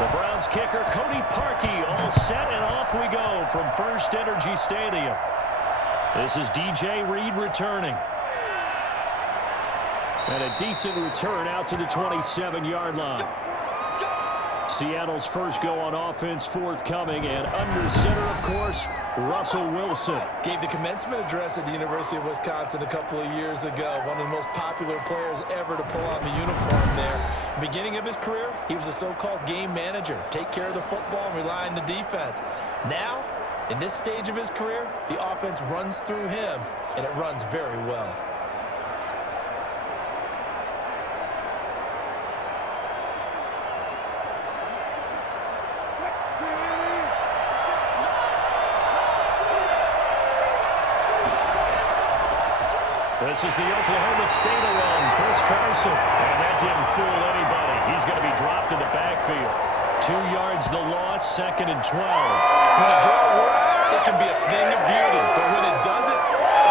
The Browns kicker, Cody Parkey, all set, and off we go from First Energy Stadium. This is DJ Reed returning. And a decent return out to the 27-yard line. Seattle's first go on offense forthcoming, and under center, of course, Russell Wilson. Gave the commencement address at the University of Wisconsin a couple of years ago. One of the most popular players ever to pull on the uniform there. Beginning of his career, he was a so-called game manager. Take care of the football and rely on the defense. Now, in this stage of his career, the offense runs through him, and it runs very well. This is the Oklahoma State run, Carson. And that didn't fool anybody. He's going to be dropped in the backfield. 2 yards the loss, 2nd and 12. When a draw works, it can be a thing of beauty. But when it doesn't,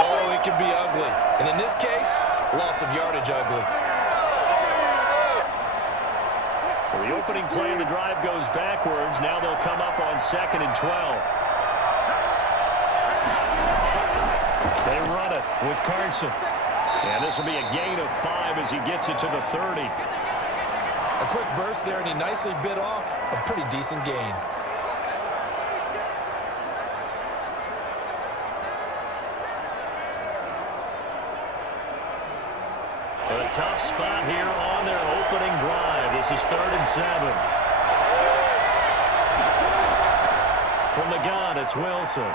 oh, it can be ugly. And in this case, loss of yardage ugly. So the opening play of the drive goes backwards. Now they'll come up on 2nd and 12. They run it with Carson. And this will be a gain of 5 as he gets it to the 30. A quick burst there, and he nicely bit off a pretty decent gain. A tough spot here on their opening drive. This is 3rd and 7. From the gun, it's Wilson.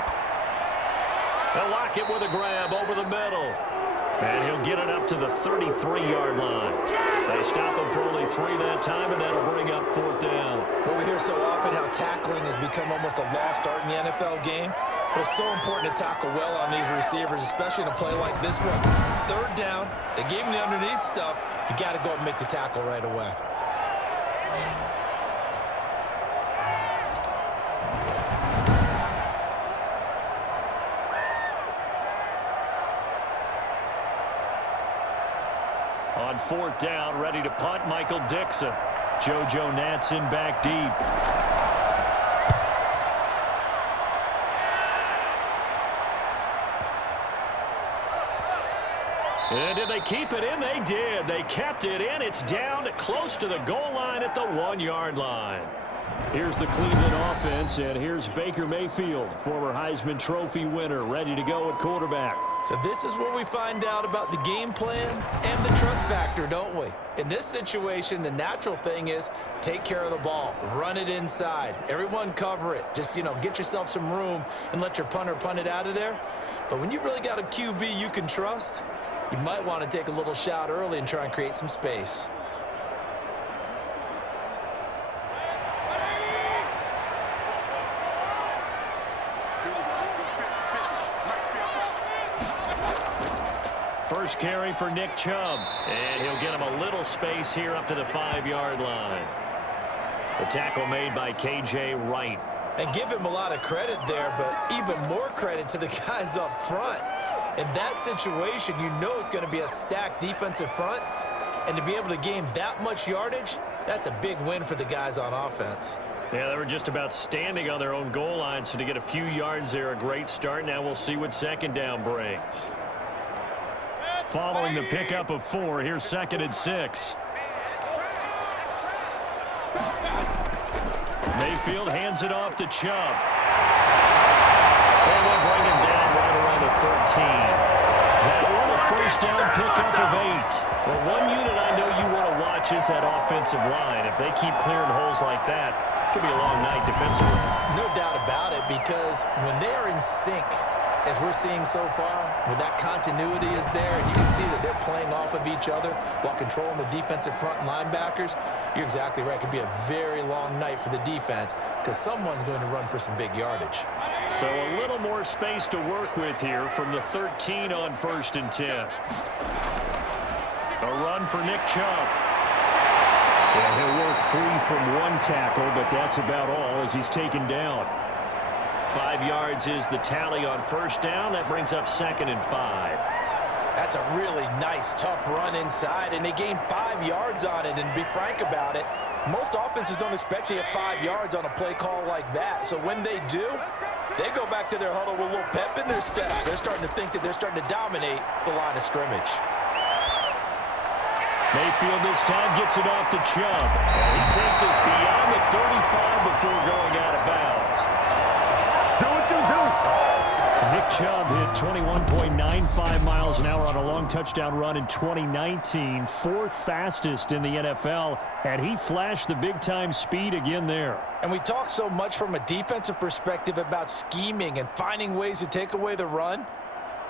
They'll lock it with a grab over the middle. And he'll get it up to the 33-yard line. They stop him for only 3 that time, and that'll bring up 4th down. Well, we hear so often how tackling has become almost a lost art in the NFL game. But it's so important to tackle well on these receivers, especially in a play like this one. 3rd down, they gave him the underneath stuff. You got to go and make the tackle right away. On 4th down, ready to punt, Michael Dixon. JoJo Natson back deep. And did they keep it in? They did. They kept it in. It's down close to the goal line at the 1-yard line. Here's the Cleveland offense, and here's Baker Mayfield, former Heisman Trophy winner, ready to go at quarterback. So this is where we find out about the game plan and the trust factor, don't we? In this situation, the natural thing is take care of the ball, run it inside. Everyone cover it. Just, get yourself some room and let your punter punt it out of there. But when you really got a QB you can trust, you might want to take a little shot early and try and create some space. First carry for Nick Chubb, and he'll get him a little space here up to the 5-yard line. The tackle made by K.J. Wright. And give him a lot of credit there, but even more credit to the guys up front. In that situation, you know it's going to be a stacked defensive front, and to be able to gain that much yardage, that's a big win for the guys on offense. Yeah, they were just about standing on their own goal line, so to get a few yards there, a great start. Now we'll see what 2nd down brings. Following the pickup of 4, here's 2nd and 6. Mayfield hands it off to Chubb. And we'll bring him down right around the 13. That one, a first down pickup of 8. Well, one unit I know you want to watch is that offensive line. If they keep clearing holes like that, it could be a long night defensively. No doubt about it, because when they are in sync, as we're seeing so far, when that continuity is there and you can see that they're playing off of each other while controlling the defensive front linebackers, you're exactly right. It could be a very long night for the defense because someone's going to run for some big yardage. So a little more space to work with here from the 13 on 1st and 10. A run for Nick Chubb. And he'll work free from one tackle, but that's about all as he's taken down. 5 yards is the tally on 1st down. That brings up 2nd and 5. That's a really nice, tough run inside, and they gained 5 yards on it. And to be frank about it, most offenses don't expect to get 5 yards on a play call like that. So when they do, they go back to their huddle with a little pep in their steps. They're starting to think that they're starting to dominate the line of scrimmage. Mayfield this time gets it off to Chubb. He takes us beyond the 35 before going out of bounds. Do what you do. Nick Chubb hit 21.95 miles an hour on a long touchdown run in 2019, fourth fastest in the NFL, and he flashed the big-time speed again there. And we talk so much from a defensive perspective about scheming and finding ways to take away the run.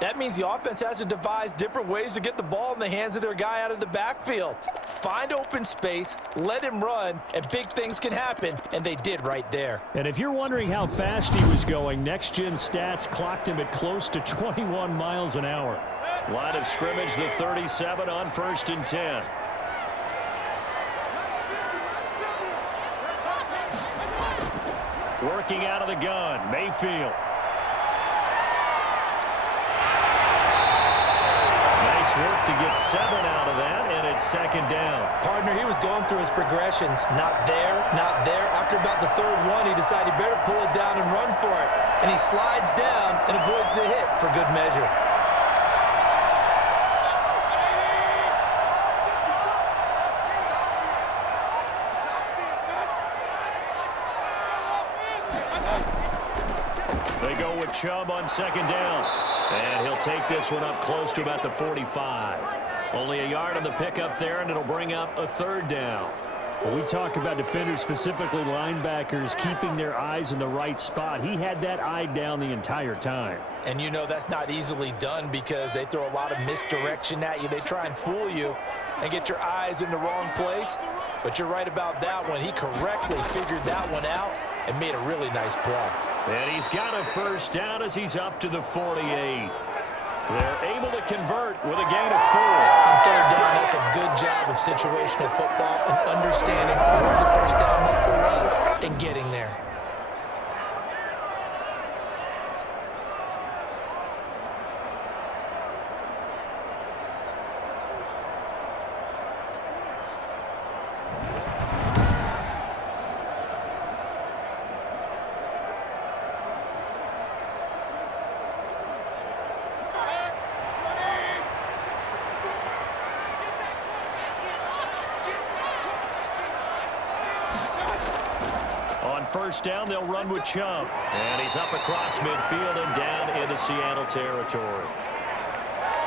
That means the offense has to devise different ways to get the ball in the hands of their guy out of the backfield. Find open space, let him run, and big things can happen, and they did right there. And if you're wondering how fast he was going, next-gen stats clocked him at close to 21 miles an hour. Line of scrimmage, the 37 on 1st and 10. Working out of the gun, Mayfield. Work to get 7 out of that, and it's 2nd down. Partner, he was going through his progressions. Not there, not there. After about the 3rd one, he decided he better pull it down and run for it. And he slides down and avoids the hit for good measure. They go with Chubb on 2nd down. And he'll take this one up close to about the 45. Only a yard on the pickup there, and it'll bring up a 3rd down. When we talk about defenders, specifically linebackers, keeping their eyes in the right spot, he had that eye down the entire time. And you know that's not easily done because they throw a lot of misdirection at you. They try and fool you and get your eyes in the wrong place. But you're right about that one. He correctly figured that one out and made a really nice play. And he's got a 1st down as he's up to the 48. They're able to convert with a gain of 4. On 3rd down, that's a good job of situational football and understanding where the 1st down marker was and getting there. On 1st down, they'll run with Chubb. And he's up across midfield and down into Seattle territory.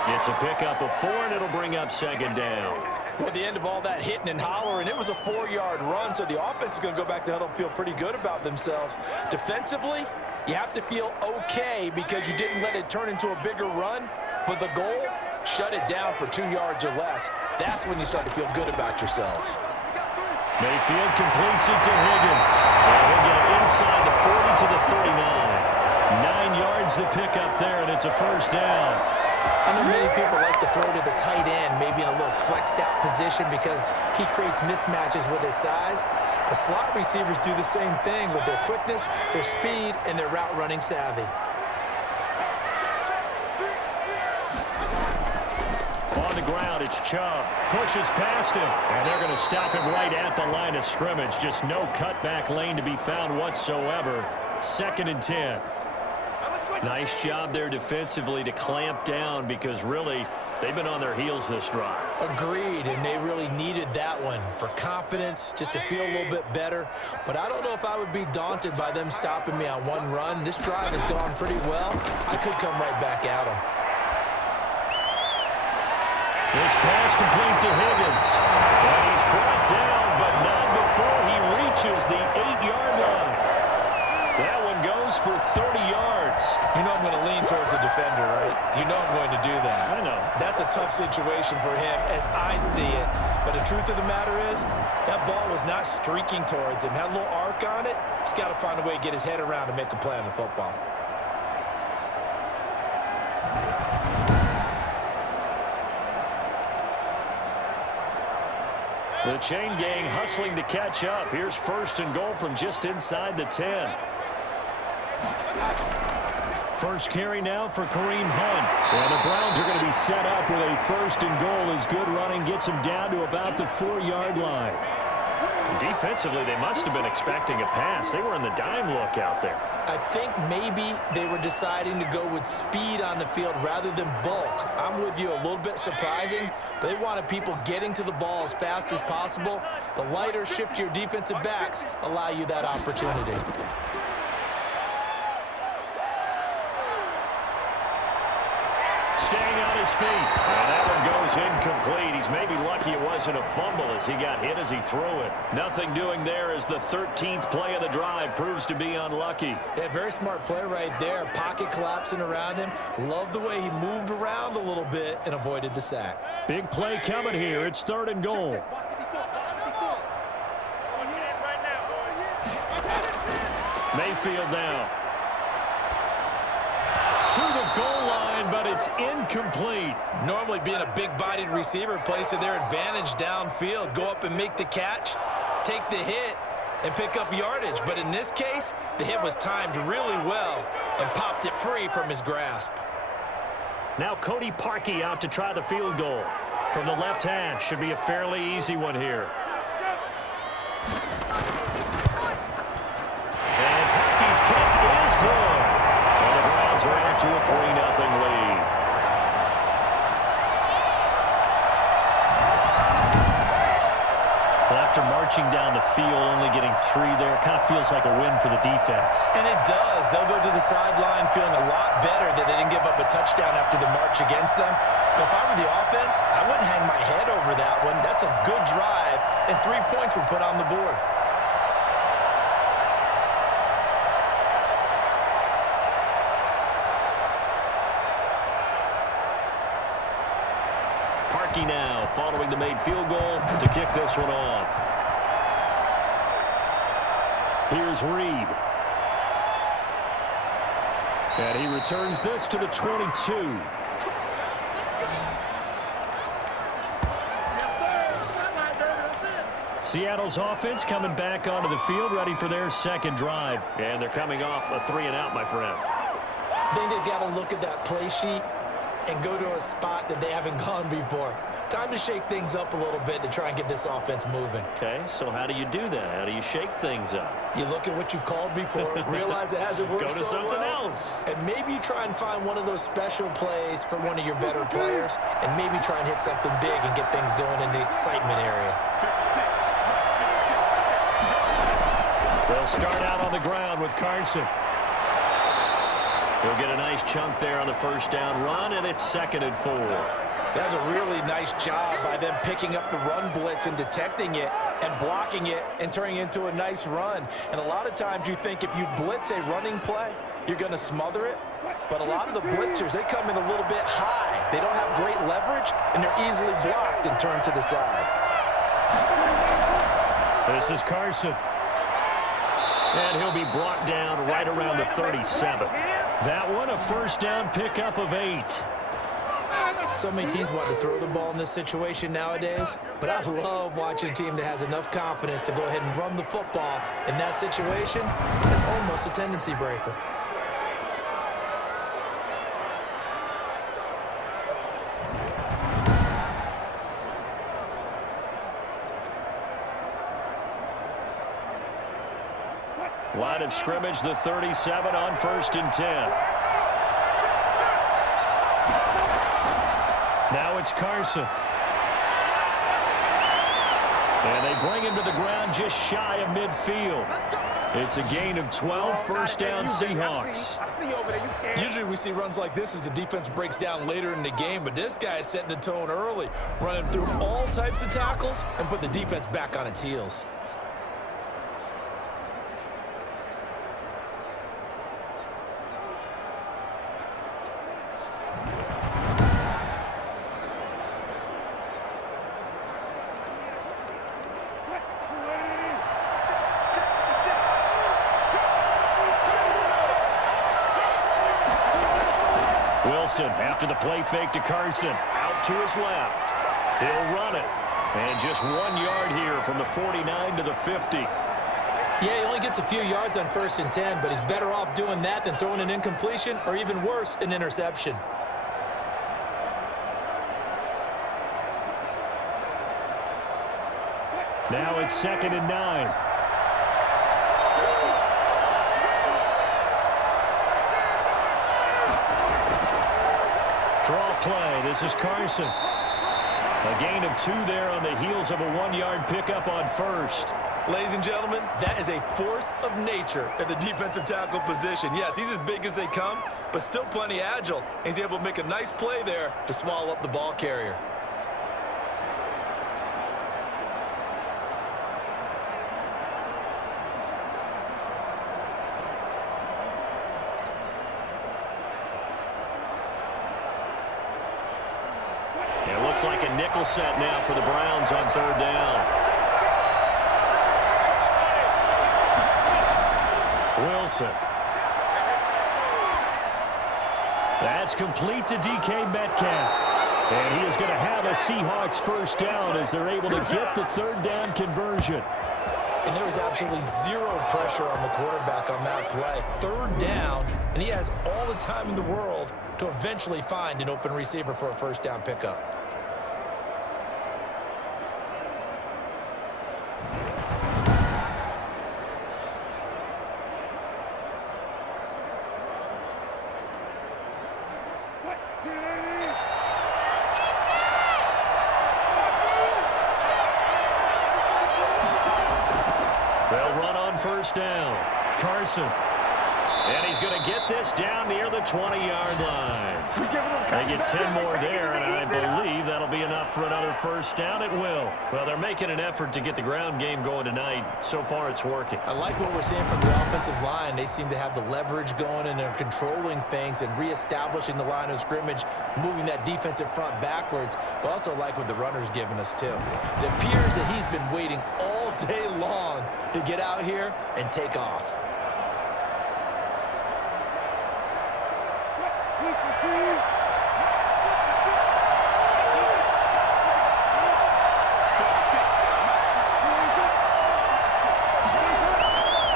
It's a pickup of 4, and it'll bring up 2nd down. Well, at the end of all that hitting and hollering, it was a 4-yard run, so the offense is going to go back to huddle and feel pretty good about themselves. Defensively, you have to feel okay because you didn't let it turn into a bigger run, but the goal, shut it down for 2 yards or less. That's when you start to feel good about yourselves. Mayfield completes it to Higgins. And he'll get it inside the 40 to the 39. 9 yards the pickup there, and it's a 1st down. I know many people like to throw to the tight end, maybe in a little flexed out position because he creates mismatches with his size. The slot receivers do the same thing with their quickness, their speed, and their route running savvy. On the ground, it's Chubb. Pushes past him. And they're going to stop him right at the line of scrimmage. Just no cutback lane to be found whatsoever. 2nd and 10. Nice job there defensively to clamp down because really they've been on their heels this drive. Agreed, and they really needed that one for confidence, just to feel a little bit better. But I don't know if I would be daunted by them stopping me on one run. This drive has gone pretty well. I could come right back at them. This pass complete to Higgins. And he's brought down, but not before he reaches the 8-yard line. That one goes for 30 yards. You know I'm going to lean towards the defender, right? You know I'm going to do that. I know. That's a tough situation for him as I see it. But the truth of the matter is, that ball was not streaking towards him. Had a little arc on it. He's got to find a way to get his head around and make a play on the football. The chain gang hustling to catch up. Here's 1st and goal from just inside the 10. First carry now for Kareem Hunt. And the Browns are going to be set up with a first and goal as good running gets them down to about the 4-yard line. Defensively, they must have been expecting a pass. They were in the dime look out there. I think maybe they were deciding to go with speed on the field rather than bulk. I'm with you, a little bit surprising. They wanted people getting to the ball as fast as possible. The lighter, shiftier defensive backs allow you that opportunity. Staying on his feet. And that one goes incomplete. He's maybe lucky it wasn't a fumble as he got hit as he threw it. Nothing doing there as the 13th play of the drive proves to be unlucky. Yeah, very smart play right there. Pocket collapsing around him. Love the way he moved around a little bit and avoided the sack. Big play coming here. It's 3rd and goal. Mayfield now. To the goal line, but it's incomplete. Normally being a big-bodied receiver plays to their advantage downfield. Go up and make the catch, take the hit, and pick up yardage. But in this case, the hit was timed really well and popped it free from his grasp. Now Cody Parkey out to try the field goal. From the left hash, should be a fairly easy one here. And Parkey's kick is good. And the Browns are out to a 3-0 lead. Well, after marching down the field, only getting 3 there, it kind of feels like a win for the defense. And it does. They'll go to the sideline feeling a lot better that they didn't give up a touchdown after the march against them. But if I were the offense, I wouldn't hang my head over that one. That's a good drive, and 3 points were put on the board. Parkey now following the made field goal to kick this one off. Here's Reed. And he returns this to the 22. Seattle's offense coming back onto the field, ready for their second drive. And they're coming off a 3-and-out, my friend. I think they've got to look at that play sheet and go to a spot that they haven't gone before. Time to shake things up a little bit to try and get this offense moving. Okay, so how do you do that? How do you shake things up? You look at what you've called before, realize it hasn't worked Go to so something well, else. and maybe you try and find one of those special plays for one of your better players, and maybe try and hit something big and get things going in the excitement area. They'll start out on the ground with Carson. He'll get a nice chunk there on the first down run, and it's 2nd and 4. That's a really nice job by them picking up the run blitz and detecting it and blocking it and turning it into a nice run. And a lot of times you think if you blitz a running play, you're going to smother it. But a lot of the blitzers, they come in a little bit high. They don't have great leverage, and they're easily blocked and turned to the side. This is Carson. And he'll be brought down right around the 37. That one, a first down pickup of 8. So many teams want to throw the ball in this situation nowadays, but I love watching a team that has enough confidence to go ahead and run the football in that situation. It's almost a tendency breaker. Line of scrimmage, the 37 on 1st and 10. Now it's Carson. And they bring him to the ground just shy of midfield. It's a gain of 12, first down Seahawks. Usually we see runs like this as the defense breaks down later in the game, but this guy is setting the tone early, running through all types of tackles and put the defense back on its heels. After the play fake to Carson, out to his left. He'll run it. And just 1 yard here from the 49 to the 50. Yeah, he only gets a few yards on 1st and 10, but he's better off doing that than throwing an incompletion or even worse, an interception. Now it's 2nd and 9. Draw play. This is Carson. A gain of 2 there on the heels of a 1-yard pickup on 1st. Ladies and gentlemen, that is a force of nature at the defensive tackle position. Yes, he's as big as they come, but still plenty agile. He's able to make a nice play there to swallow up the ball carrier. It looks like a nickel set now for the Browns on 3rd down. Wilson. That's complete to DK Metcalf. And he is going to have a Seahawks 1st down as they're able to get the 3rd down conversion. And there was absolutely zero pressure on the quarterback on that play. 3rd down, and he has all the time in the world to eventually find an open receiver for a 1st down pickup. They'll run on 1st down. Carson. And he's going to get this down near the 20-yard line. They get 10 more there, and I believe that'll be enough for another 1st down. It will. Well, they're making an effort to get the ground game going tonight. So far, it's working. I like what we're seeing from the offensive line. They seem to have the leverage going, and they're controlling things and reestablishing the line of scrimmage, moving that defensive front backwards, but also like what the runner's giving us, too. It appears that he's been waiting all day long to get out here and take off.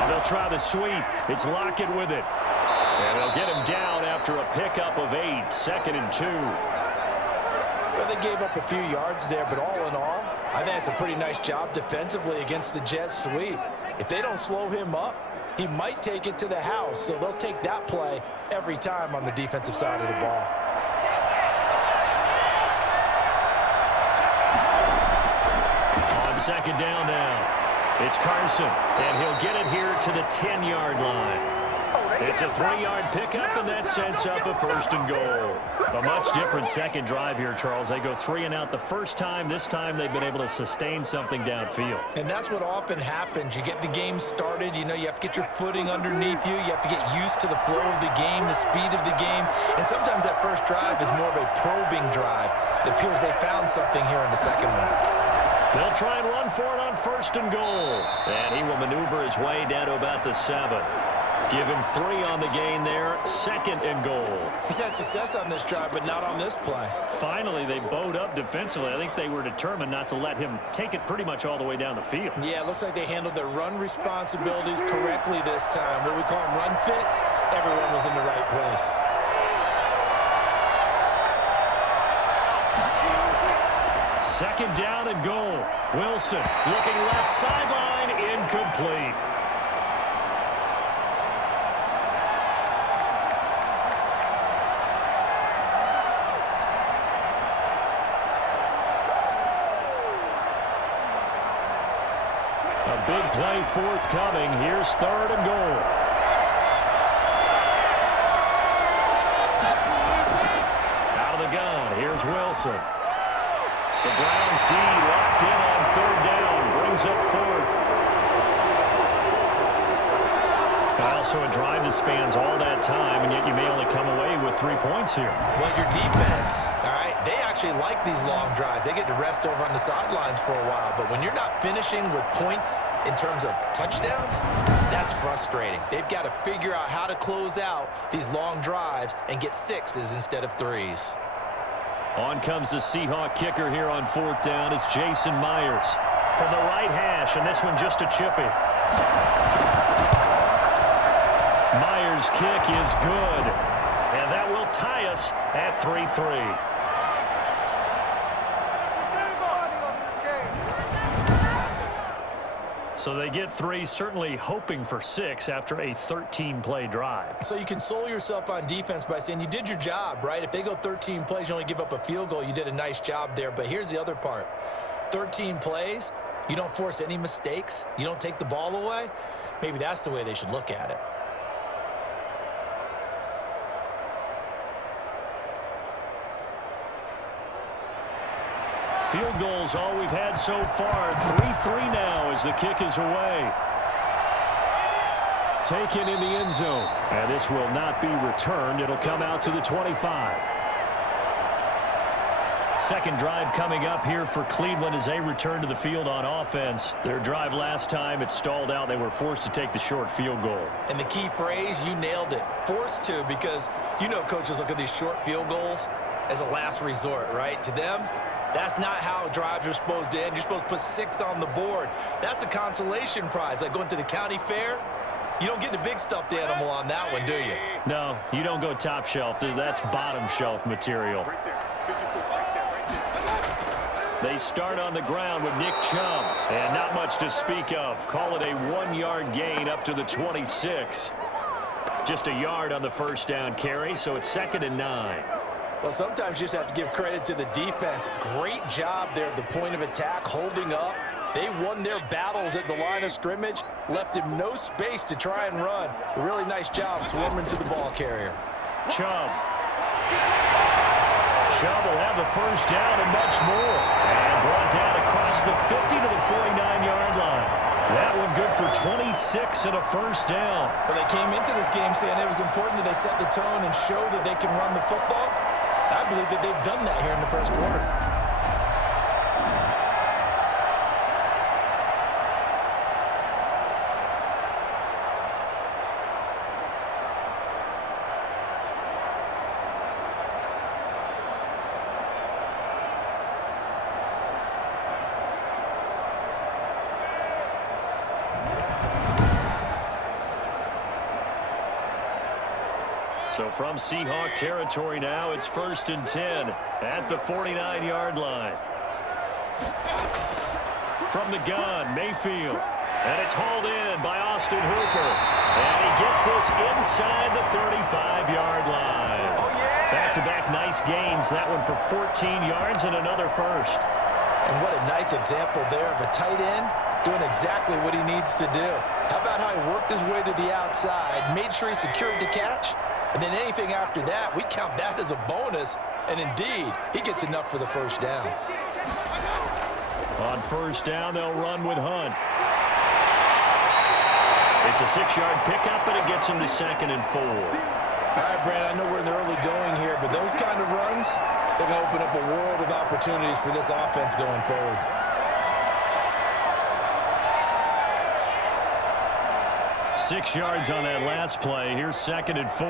They'll try the sweep. It's Lockett with it. And they'll get him down after a pickup of 8. 2nd and 2. Well, they gave up a few yards there, but all in all, I think it's a pretty nice job defensively against the Jets sweep. If they don't slow him up, he might take it to the house, so they'll take that play every time on the defensive side of the ball. On 2nd down now. It's Carson, and he'll get it here to the 10-yard line. It's a 3-yard pickup, and that sets up a 1st and goal. A much different second drive here, Charles. They go 3 and out the first time. This time they've been able to sustain something downfield. And that's what often happens. You get the game started. You know, you have to get your footing underneath you. You have to get used to the flow of the game, the speed of the game. And sometimes that first drive is more of a probing drive. It appears they found something here in the second one. They'll try and run for it on 1st and goal. And he will maneuver his way down to about the 7. Give him 3 on the gain there. 2nd and goal. He's had success on this drive, but not on this play. Finally, they bowed up defensively. I think they were determined not to let him take it pretty much all the way down the field. Yeah, it looks like they handled their run responsibilities correctly this time. What we call them run fits, everyone was in the right place. Second down and goal. Wilson looking left sideline, incomplete. A big play forthcoming. Here's 3rd and goal. Out of the gun. Here's Wilson. The Browns D locked in on 3rd down. Brings up 4th. Also a drive that spans all that time, and yet you may only come away with 3 points here. Well, your defense, all right, they actually like these long drives. They get to rest over on the sidelines for a while. But when you're not finishing with points in terms of touchdowns, that's frustrating. They've got to figure out how to close out these long drives and get 6s instead of 3s. On comes the Seahawk kicker here on 4th down. It's Jason Myers. From the right hash, and this one just a chippy. Myers' kick is good. And that will tie us at 3-3. So they get 3, certainly hoping for 6 after a 13-play drive. So you console yourself on defense by saying you did your job, right? If they go 13 plays, you only give up a field goal, you did a nice job there. But here's the other part. 13 plays, you don't force any mistakes, you don't take the ball away. Maybe that's the way they should look at it. Field goals all we've had so far. 3-3 now as the kick is away. Taken in the end zone. And this will not be returned. It'll come out to the 25. Second drive coming up here for Cleveland as they return to the field on offense. Their drive last time, it stalled out. They were forced to take the short field goal. And the key phrase, you nailed it. Forced to, because you know coaches look at these short field goals as a last resort, right? To them, that's not how drives are supposed to end. You're supposed to put 6 on the board. That's a consolation prize. Like going to the county fair, you don't get the big stuffed animal on that one, do you? No, you don't go top shelf. That's bottom shelf material. They start on the ground with Nick Chubb. And not much to speak of. Call it a 1-yard gain up to the 26. Just a yard on the first down carry, so it's 2nd and 9. Well, sometimes you just have to give credit to the defense. Great job there at the point of attack, holding up. They won their battles at the line of scrimmage, left him no space to try and run. A really nice job swarming to the ball carrier. Chubb will have the first down and much more. And brought down across the 50 to the 49-yard line. That one good for 26 and a first down. Well, they came into this game saying it was important that they set the tone and show that they can run the football. I believe that they've done that here in the first quarter. So from Seahawk territory now, it's 1st and 10 at the 49-yard line. From the gun, Mayfield. And it's hauled in by Austin Hooper. And he gets this inside the 35-yard line. Back-to-back nice gains. That one for 14 yards and another first. And what a nice example there of a tight end doing exactly what he needs to do. How about how he worked his way to the outside, made sure he secured the catch, and then anything after that, we count that as a bonus. And indeed, he gets enough for the first down. On first down, they'll run with Hunt. It's a 6-yard pickup, and it gets him to 2nd and 4. All right, Brad, I know we're in the early going here, but those kind of runs, they're going to open up a world of opportunities for this offense going forward. Six yards on that last play. Here's 2nd and 4.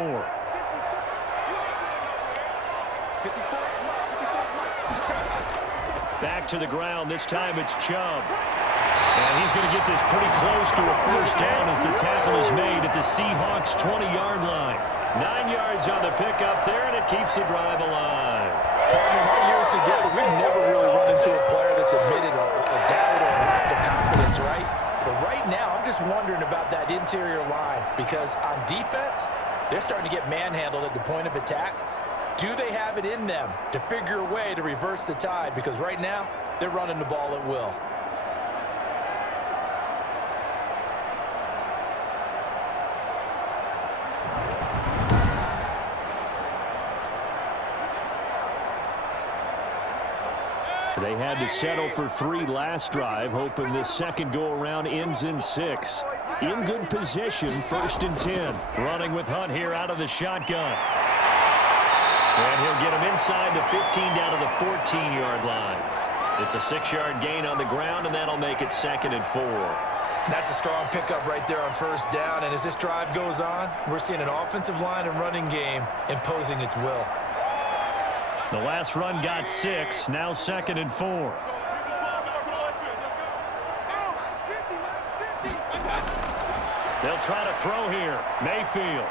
Back to the ground. This time it's Chubb. And he's going to get this pretty close to a first down as the tackle is made at the Seahawks' 20-yard line. 9 yards on the pickup there, and it keeps the drive alive. In our years together, we've never really run into a player that's admitted a doubt or a lack of confidence, right? But right now, I'm just wondering about that interior line because on defense, they're starting to get manhandled at the point of attack. Do they have it in them to figure a way to reverse the tide? Because right now, they're running the ball at will. They had to settle for 3 last drive, hoping this second go-around ends in 6. In good position, 1st and 10. Running with Hunt here out of the shotgun. And he'll get him inside the 15 down to the 14-yard line. It's a 6-yard gain on the ground, and that'll make it 2nd and 4. That's a strong pickup right there on first down. And as this drive goes on, we're seeing an offensive line and running game imposing its will. The last run got 6, now 2nd and 4. They'll try to throw here. Mayfield.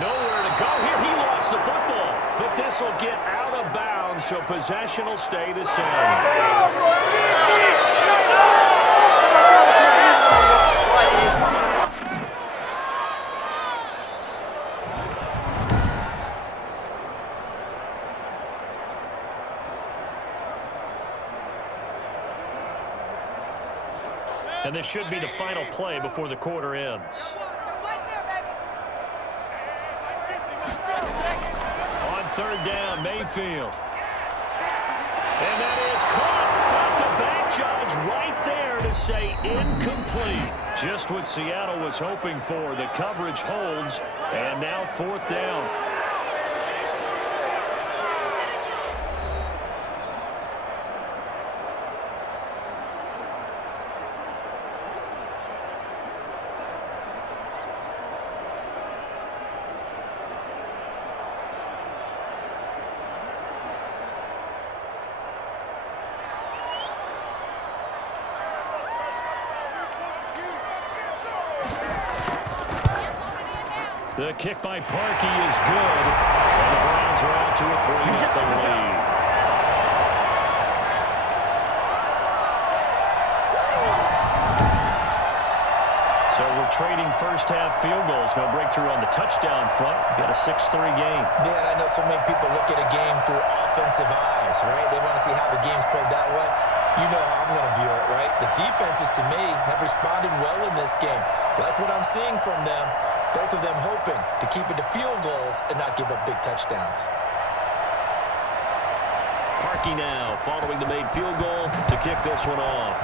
Nowhere to go here. He lost the football. But this will get out of bounds, so possession will stay the same. And this should be the final play before the quarter ends. On third down, Mayfield. And that is caught. But the back judge right there to say incomplete. Just what Seattle was hoping for. The coverage holds. And now fourth down. The kick by Parkey is good. And the Browns are out to a 3-0 lead. So we're trading first-half field goals. No breakthrough on the touchdown front. We've got a 6-3 game. Yeah, and I know so many people look at a game through offensive eyes, right? They want to see how the game's played that way. You know how I'm going to view it, right? The defenses, to me, have responded well in this game. Like what I'm seeing from them. Both of them hoping to keep it to field goals and not give up big touchdowns. Parkey now following the made field goal to kick this one off.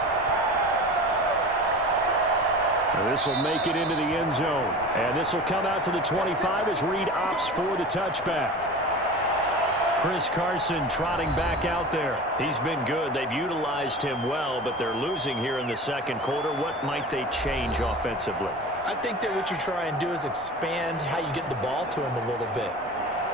This will make it into the end zone. And this will come out to the 25 as Reed opts for the touchback. Chris Carson trotting back out there. He's been good. They've utilized him well, but they're losing here in the second quarter. What might they change offensively? I think that what you try and do is expand how you get the ball to him a little bit.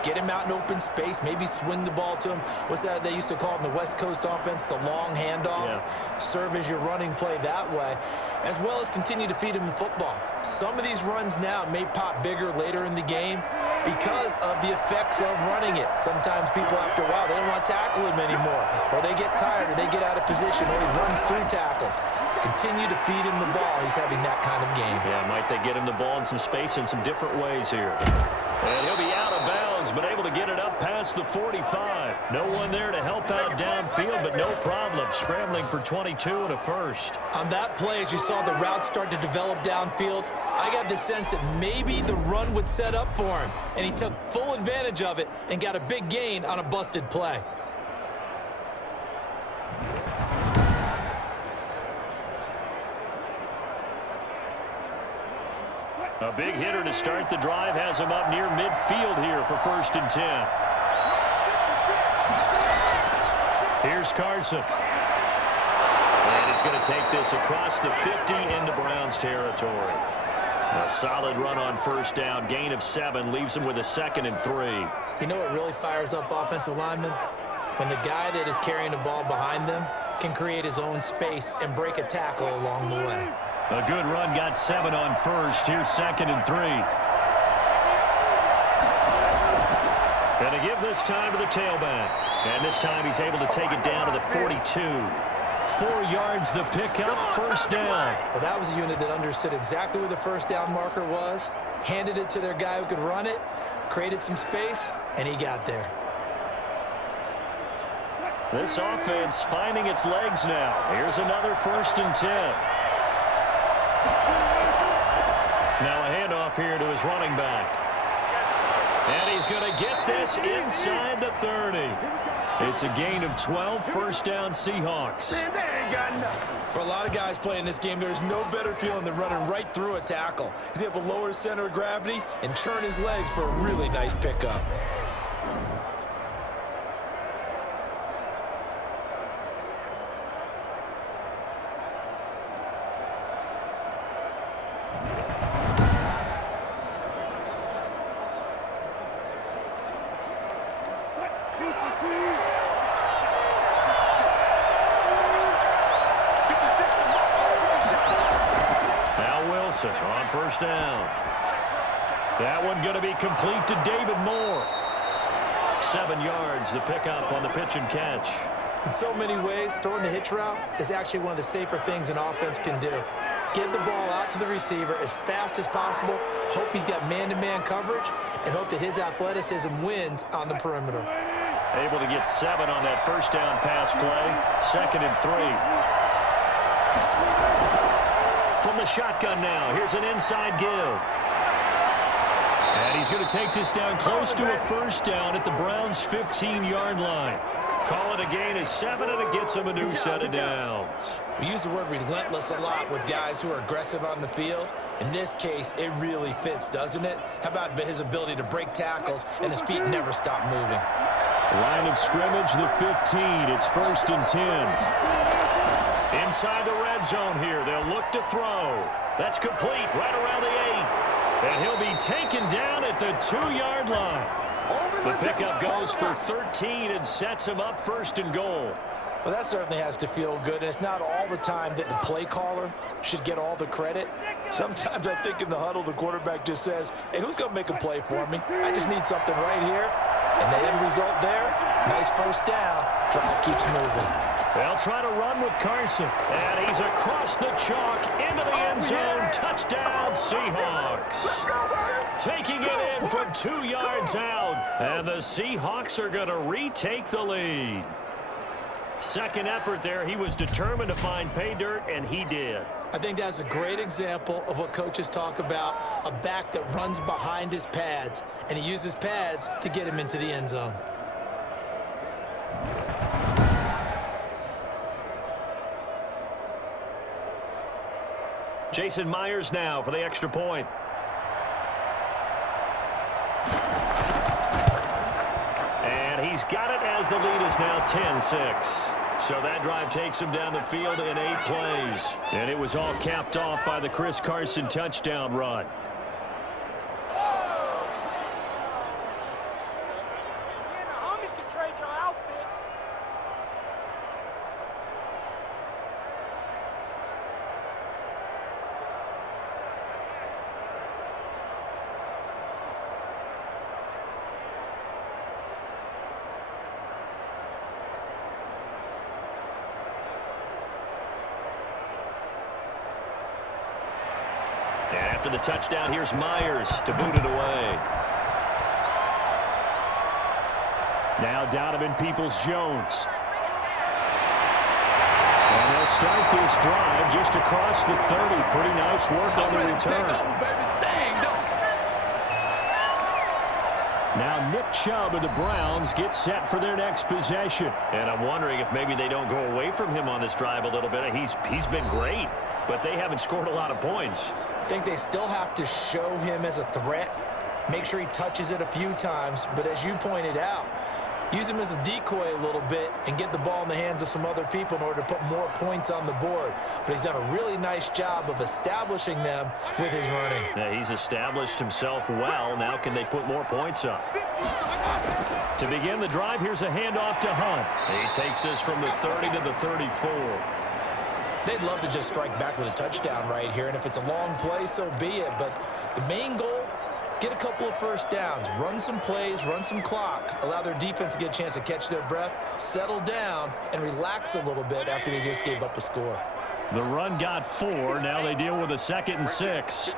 Get him out in open space, maybe swing the ball to him. What's that they used to call it in the West Coast offense, the long handoff? Yeah. Serve as your running play that way, as well as continue to feed him the football. Some of these runs now may pop bigger later in the game because of the effects of running it. Sometimes people, after a while, they don't want to tackle him anymore, or they get tired, or they get out of position, or he runs through tackles. Continue to feed him the ball. He's having that kind of game. Yeah, might they get him the ball in some space in some different ways here. And he'll be out of bounds, but able to get it up past the 45. No one there to help out downfield, but no problem. Scrambling for 22 and a first. On that play, as you saw the route start to develop downfield, I got the sense that maybe the run would set up for him. And he took full advantage of it and got a big gain on a busted play. A big hitter to start the drive has him up near midfield here for 1st and 10. Here's Carson. And he's going to take this across the 50 into Browns territory. A solid run on first down. Gain of 7 leaves him with a 2nd and 3. You know what really fires up offensive linemen? When the guy that is carrying the ball behind them can create his own space and break a tackle along the way. A good run, got 7 on first. Here's 2nd and 3. And to give this time to the tailback. And this time he's able to take it down to the 42. 4 yards the pickup, first down. Well, that was a unit that understood exactly where the first down marker was, handed it to their guy who could run it, created some space, and he got there. This offense finding its legs now. Here's another 1st and 10. Now a handoff here to his running back. And he's going to get this inside the 30. It's a gain of 12, first down Seahawks. For a lot of guys playing this game, there's no better feeling than running right through a tackle. He's able to lower his center of gravity and churn his legs for a really nice pickup. Carson on first down. That one going to be complete to David Moore. 7 yards, the pickup on the pitch and catch. In so many ways, throwing the hitch route is actually one of the safer things an offense can do. Get the ball out to the receiver as fast as possible, hope he's got man-to-man coverage, and hope that his athleticism wins on the perimeter. Able to get 7 on that first down pass play. 2nd and 3. From the shotgun now, here's an inside give. And he's going to take this down close to a first down at the Browns' 15-yard line. Call it a gain of 7, and it gets him a new set of downs. We use the word relentless a lot with guys who are aggressive on the field. In this case, it really fits, doesn't it? How about his ability to break tackles and his feet never stop moving? Line of scrimmage, the 15. It's 1st and 10. Inside the red zone here. They'll look to throw. That's complete right around the 8. And he'll be taken down at the 2-yard line. The pickup goes for 13 and sets him up 1st and goal. Well, that certainly has to feel good, and it's not all the time that the play caller should get all the credit. Sometimes I think in the huddle, the quarterback just says, hey, who's going to make a play for me? I just need something right here. And the end result there, nice first down. Drive keeps moving. They'll try to run with Carson. And he's across the chalk into the end zone. Touchdown, Seahawks. Taking it in from 2 yards out. And the Seahawks are going to retake the lead. Second effort there. He was determined to find pay dirt, and he did. I think that's a great example of what coaches talk about, a back that runs behind his pads, and he uses pads to get him into the end zone. Jason Myers now for the extra point. And he's got it as the lead is now 10-6. So that drive takes him down the field in 8 plays. And it was all capped off by the Chris Carson touchdown run. After the touchdown, here's Myers to boot it away. Now Donovan Peoples-Jones. And they'll start this drive just across the 30. Pretty nice work on the return. Now Nick Chubb of the Browns gets set for their next possession. And I'm wondering if maybe they don't go away from him on this drive a little bit. He's been great, but they haven't scored a lot of points. I think they still have to show him as a threat, make sure he touches it a few times, but as you pointed out, use him as a decoy a little bit and get the ball in the hands of some other people in order to put more points on the board. But he's done a really nice job of establishing them with his running. Yeah, he's established himself well. Now can they put more points up? To begin the drive, here's a handoff to Hunt. He takes this from the 30 to the 34. They'd love to just strike back with a touchdown right here, and if it's a long play, so be it. But the main goal, get a couple of first downs, run some plays, run some clock, allow their defense to get a chance to catch their breath, settle down, and relax a little bit after they just gave up a score. The run got 4. Now they deal with a 2nd and 6.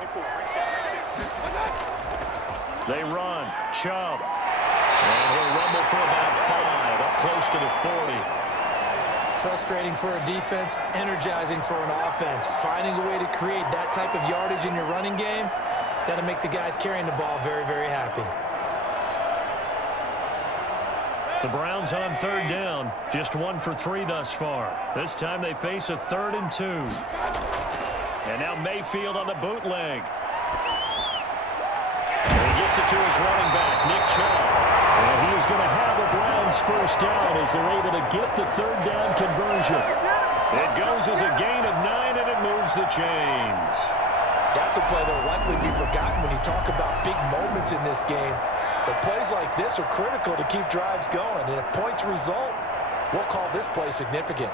They run. Chubb. And he'll rumble for about 5, up close to the 40. Frustrating for a defense, energizing for an offense. Finding a way to create that type of yardage in your running game, that'll make the guys carrying the ball very, very happy. The Browns on 3rd down, just 1 for 3 thus far. This time they face a 3rd and 2. And now Mayfield on the bootleg. And he gets it to his running back, Nick Chubb. And he is going to have the Browns first down as they're able to get the 3rd down conversion. It goes as a gain of 9, and it moves the chains. That's a play that will likely be forgotten when you talk about big moments in this game. But plays like this are critical to keep drives going. And if points result, we'll call this play significant.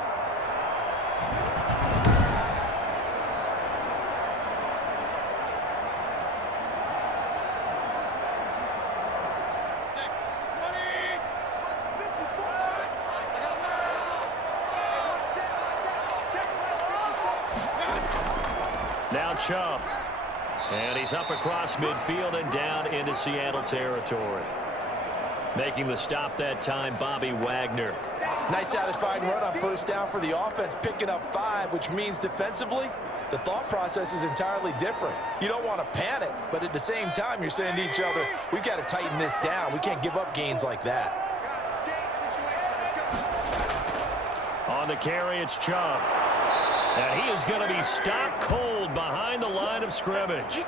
Now Chubb. And he's up across midfield and down into Seattle territory. Making the stop that time, Bobby Wagner. Nice satisfying run on first down for the offense, picking up 5, which means defensively, the thought process is entirely different. You don't want to panic, but at the same time, you're saying to each other, we've got to tighten this down. We can't give up gains like that. On the carry, it's Chubb. And he is going to be stopped cold behind the line of scrimmage.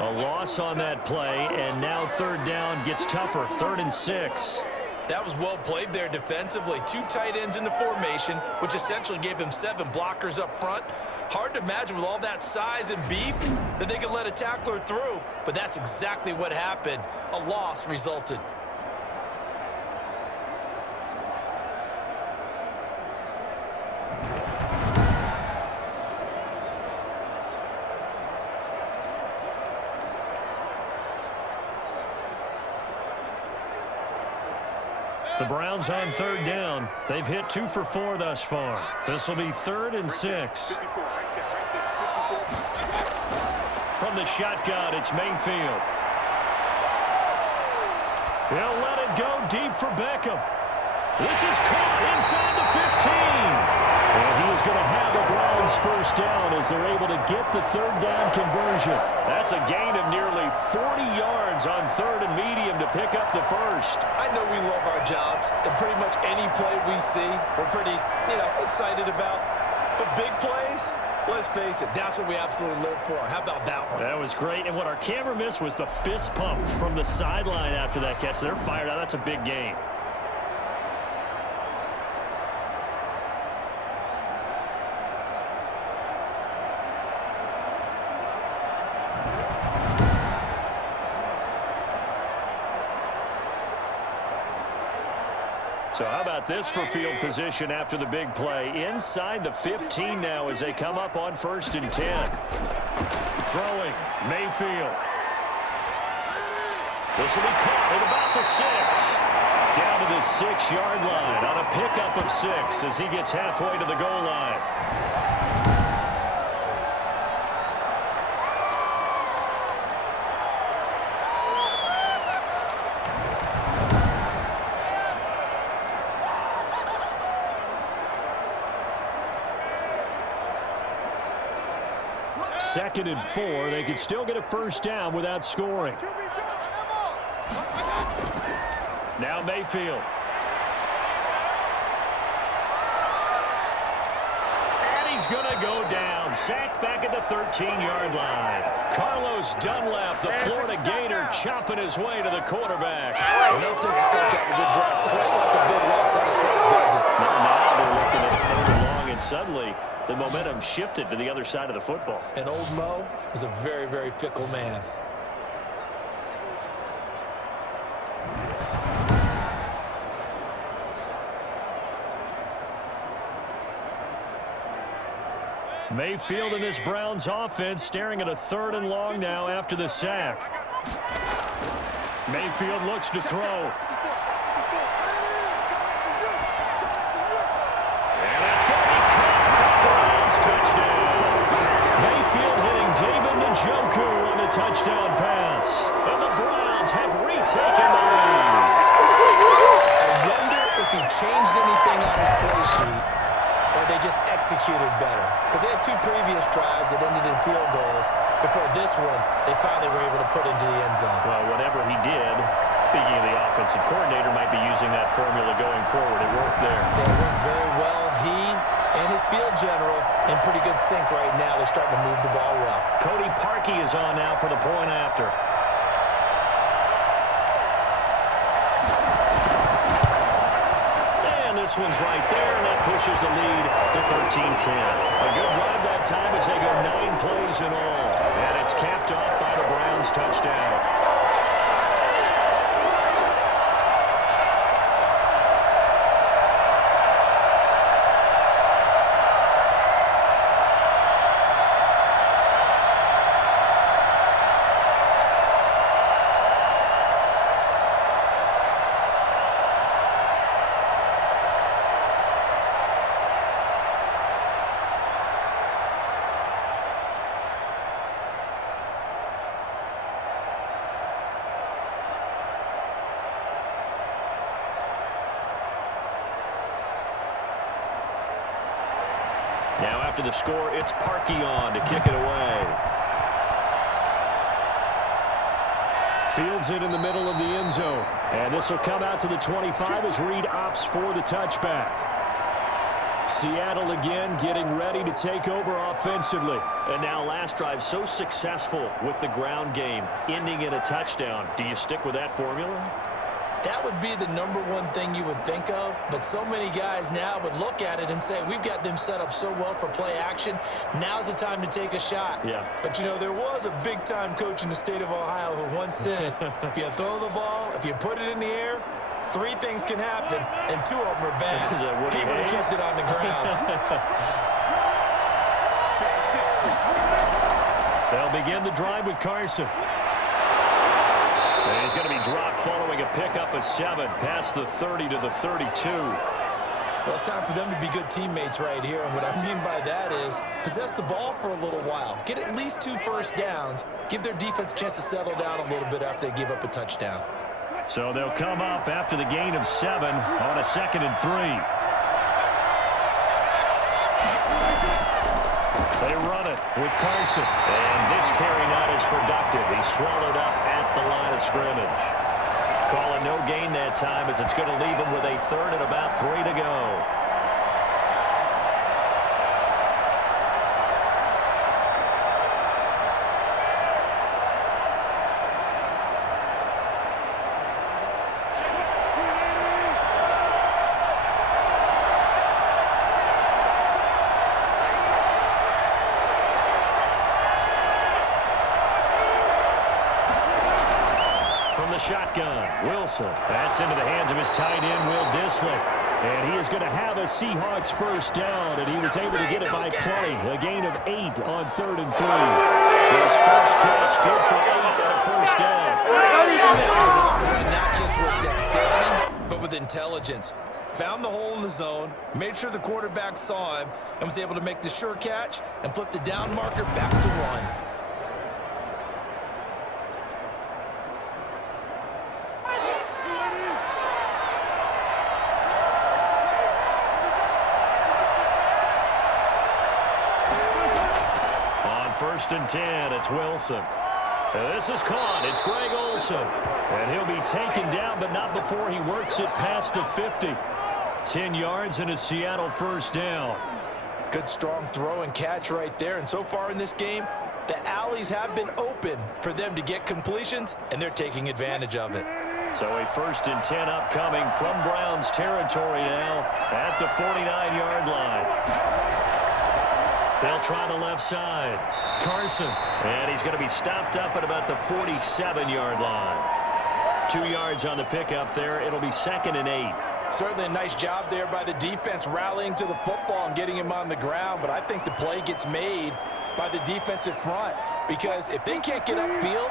A loss on that play, and now third down gets tougher, 3rd and 6. That was well played there defensively. 2 tight ends in the formation, which essentially gave him 7 blockers up front. Hard to imagine with all that size and beef that they could let a tackler through, but that's exactly what happened. A loss resulted. The Browns on third down. They've hit 2 for 4 thus far. This will be 3rd and 6. From the shotgun, it's Mayfield. He'll let it go deep for Beckham. This is caught inside the 15. And he is going to have the Browns first down as they're able to get the third down conversion. That's a gain of nearly 40 yards on 3rd and medium to pick up the first. I know we love our jobs, and pretty much any play we see, we're pretty, excited about. But big plays, let's face it, that's what we absolutely live for. How about that one? That was great, and what our camera missed was the fist pump from the sideline after that catch. They're fired out. That's a big game. So how about this for field position after the big play? Inside the 15 now as they come up on 1st and 10. Throwing, Mayfield. This will be caught at about the 6. Down to the 6-yard line on a pickup of 6 as he gets halfway to the goal line. Second and 4. They can still get a first down without scoring. Now Mayfield. And he's going to go down. Sacked back at the 13-yard line. Carlos Dunlap, the Florida Gator, chopping his way to the quarterback. No takes a step down, a good drive. Quite like a big loss on the sack, does it? Now they're looking at a 3rd and long, and suddenly the momentum shifted to the other side of the football. And old Mo is a very, very fickle man. Mayfield in this Browns offense staring at a 3rd and long now after the sack. Mayfield looks to throw. Joku on the touchdown pass. And the Browns have retaken the lead. I wonder if he changed anything on his play sheet or they just executed better. Because they had 2 previous drives that ended in field goals. Before this one, they finally were able to put into the end zone. Well, whatever he did, speaking of the offensive coordinator, might be using that formula going forward. It worked there. Yeah, it works very well. He and his field general in pretty good sync right now. They're starting to move the ball well. Cody Parkey is on now for the point after. And this one's right there, and that pushes the lead to 13-10. A good drive that time as they go 9 plays in all. And it's capped off by the Browns touchdown. after the score. It's Parkey on to kick it away. Fields it in the middle of the end zone. And this will come out to the 25 as Reed opts for the touchback. Seattle again getting ready to take over offensively. And now last drive so successful with the ground game, ending in a touchdown. Do you stick with that formula? That would be the number one thing you would think of, but so many guys now would look at it and say, we've got them set up so well for play action, now's the time to take a shot. Yeah. But, you know, there was a big-time coach in the state of Ohio who once said, if you throw the ball, if you put it in the air, 3 things can happen, and 2 of them are bad. He would have kept it on the ground. They'll begin the drive with Carson. And he's going to be dropped following a pickup of 7 past the 30 to the 32. Well, it's time for them to be good teammates right here. And what I mean by that is possess the ball for a little while. Get at least 2 first downs. Give their defense a chance to settle down a little bit after they give up a touchdown. So they'll come up after the gain of 7 on a 2nd and 3. They run it with Carson. And this carry not as productive. He's swallowed up at the line of scrimmage. Calling no gain that time as it's going to leave him with a 3rd and about 3 to go. Shotgun. Wilson. That's into the hands of his tight end, Will Dissly. And he is going to have a Seahawks first down, and he was able to get it by play. A gain of 8 on 3rd and 3. His first catch, good for 8 and a first down. Not just with dexterity, but with intelligence. Found the hole in the zone, made sure the quarterback saw him, and was able to make the sure catch and flip the down marker back to 1. First and 10, it's Wilson. This is caught. It's Greg Olsen. And he'll be taken down, but not before he works it past the 50. 10 yards and a Seattle first down. Good strong throw and catch right there. And so far in this game, the alleys have been open for them to get completions, and they're taking advantage of it. So a first and 10 upcoming from Browns territory now at the 49-yard line. They'll try the left side. Carson. And he's going to be stopped up at about the 47-yard line. 2 yards on the pickup there. It'll be 2nd and 8. Certainly a nice job there by the defense rallying to the football and getting him on the ground. But I think the play gets made by the defensive front. Because if they can't get upfield,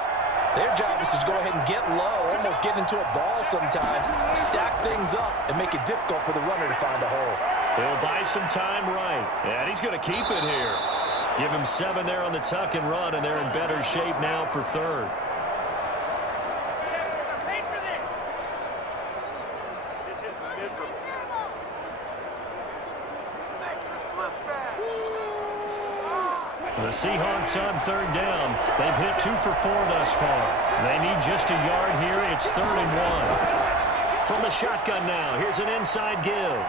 their job is to go ahead and get low, almost get into a ball sometimes, stack things up, and make it difficult for the runner to find a hole. He'll buy some time right. And he's going to keep it here. Give him 7 there on the tuck and run, and they're in better shape now for 3rd. The Seahawks on 3rd down. They've hit 2 for 4 thus far. They need just a yard here. It's 3rd and 1. From the shotgun now, here's an inside give.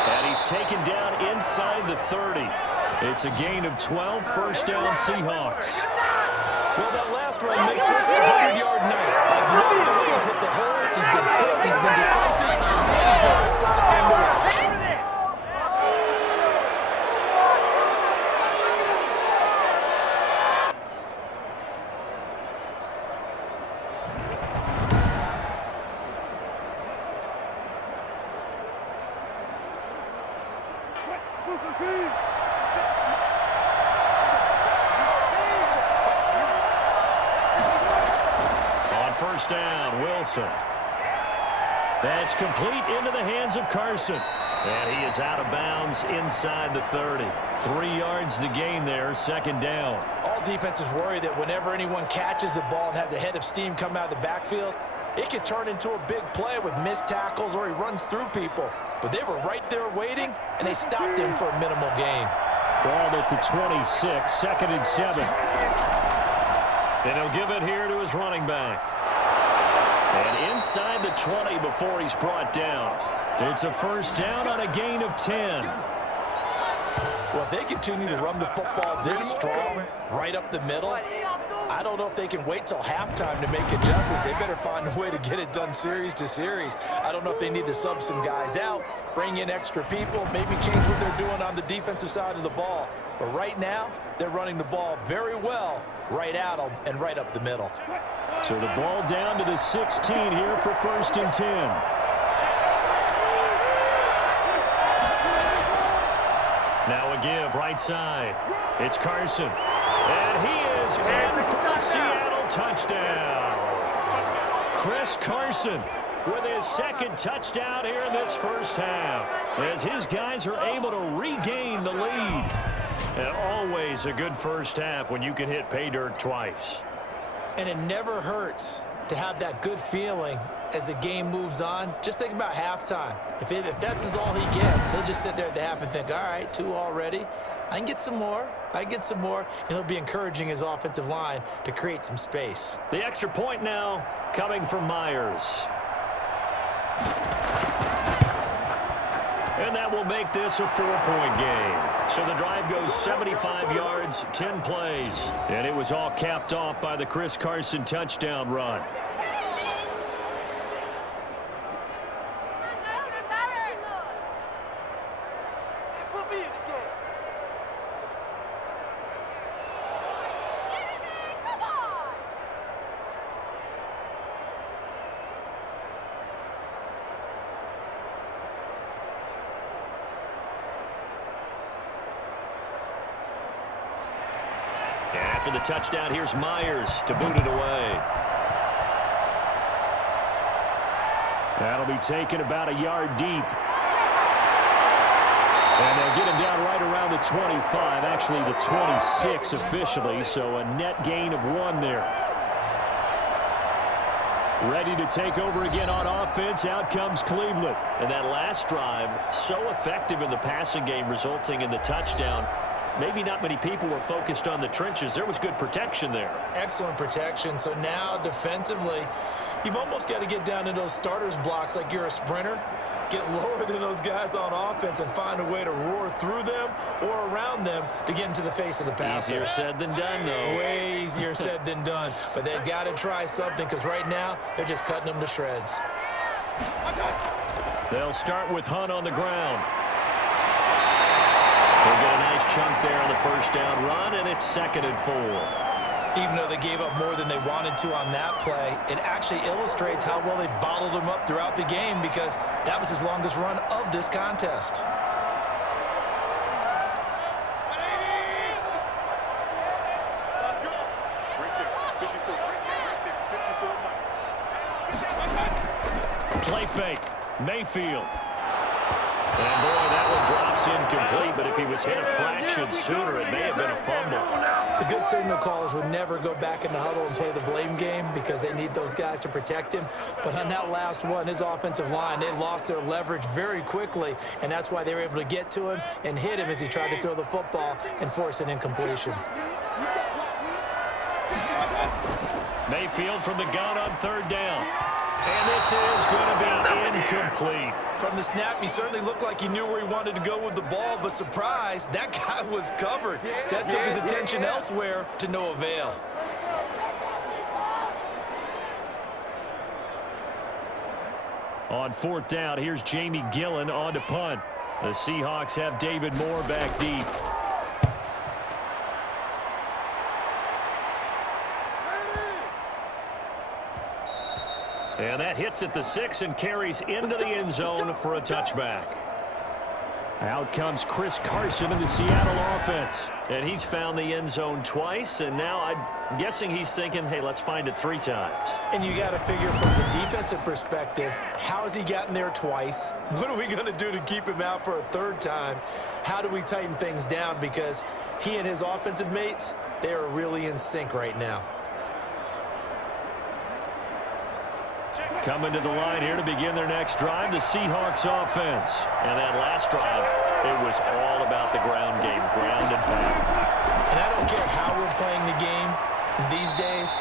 And he's taken down inside the 30. It's a gain of 12, first down Seahawks. Well, that last run makes this a 100-yard night. I love the way he's hit the holes. He's been quick. He's been decisive. And he's been a whole lot of fun to watch. On first down, Wilson. That's complete into the hands of Carson. And he is out of bounds inside the 30. 3 yards the gain there, 2nd down. All defenses worry that whenever anyone catches the ball and has a head of steam come out of the backfield, it could turn into a big play with missed tackles or he runs through people. But they were right there waiting, and they stopped him for a minimal gain. Ball at the 26, 2nd and 7. And he'll give it here to his running back. And inside the 20 before he's brought down. It's a first down on a gain of 10. Well, if they continue to run the football this strong, right up the middle, I don't know if they can wait till halftime to make adjustments. They better find a way to get it done series to series. I don't know if they need to sub some guys out, bring in extra people, maybe change what they're doing on the defensive side of the ball. But right now, they're running the ball very well right at them and right up the middle. So the ball down to the 16 here for 1st and 10. Now a give right side. It's Carson. And he is in for a Seattle touchdown. Chris Carson with his 2nd touchdown here in this first half, as his guys are able to regain the lead. And always a good first half when you can hit pay dirt twice. And it never hurts to have that good feeling as the game moves on. Just think about halftime. If that's all he gets, he'll just sit there at the half and think, all right, 2 already. I can get some more. And he'll be encouraging his offensive line to create some space. The extra point now coming from Myers. And that will make this a 4-point game. So the drive goes 75 yards, 10 plays. And it was all capped off by the Chris Carson touchdown run. After the touchdown, here's Myers to boot it away. That'll be taken about a yard deep. And they'll get him down right around the 25, actually the 26 officially, so a net gain of 1 there. Ready to take over again on offense. Out comes Cleveland. And that last drive, so effective in the passing game, resulting in the touchdown. Maybe not many people were focused on the trenches. There was good protection there. Excellent protection. So now defensively, you've almost got to get down to those starters blocks like you're a sprinter. Get lower than those guys on offense and find a way to roar through them or around them to get into the face of the passer. Easier said than done, though. Way easier said than done. But they've got to try something, because right now they're just cutting them to shreds. They'll start with Hunt on the ground. They'll get a nice chunk there on the first down run, and it's 2nd and 4. Even though they gave up more than they wanted to on that play, it actually illustrates how well they bottled them up throughout the game, because that was his longest run of this contest. Play fake. Mayfield. And boy, that one drops incomplete, but if he was hit a fraction sooner, it may have been a fumble. The good signal callers would never go back in the huddle and play the blame game, because they need those guys to protect him. But on that last one, his offensive line, they lost their leverage very quickly, and that's why they were able to get to him and hit him as he tried to throw the football and force an incompletion. Mayfield from the gun on 3rd down. And this is going to be incomplete. From the snap, he certainly looked like he knew where he wanted to go with the ball, but surprise, that guy was covered. So that took his attention elsewhere to no avail. On 4th down, here's Jamie Gillen on to punt. The Seahawks have David Moore back deep. And that hits at the 6 and carries into the end zone for a touchback. Out comes Chris Carson in the Seattle offense. And he's found the end zone twice, and now I'm guessing he's thinking, hey, let's find it 3 times. And you got to figure from the defensive perspective, how has he gotten there twice? What are we going to do to keep him out for a 3rd time? How do we tighten things down? Because he and his offensive mates, they are really in sync right now. Coming to the line here to begin their next drive, the Seahawks offense. And that last drive It was all about the ground game, ground and pound. And I don't care how we're playing the game these days,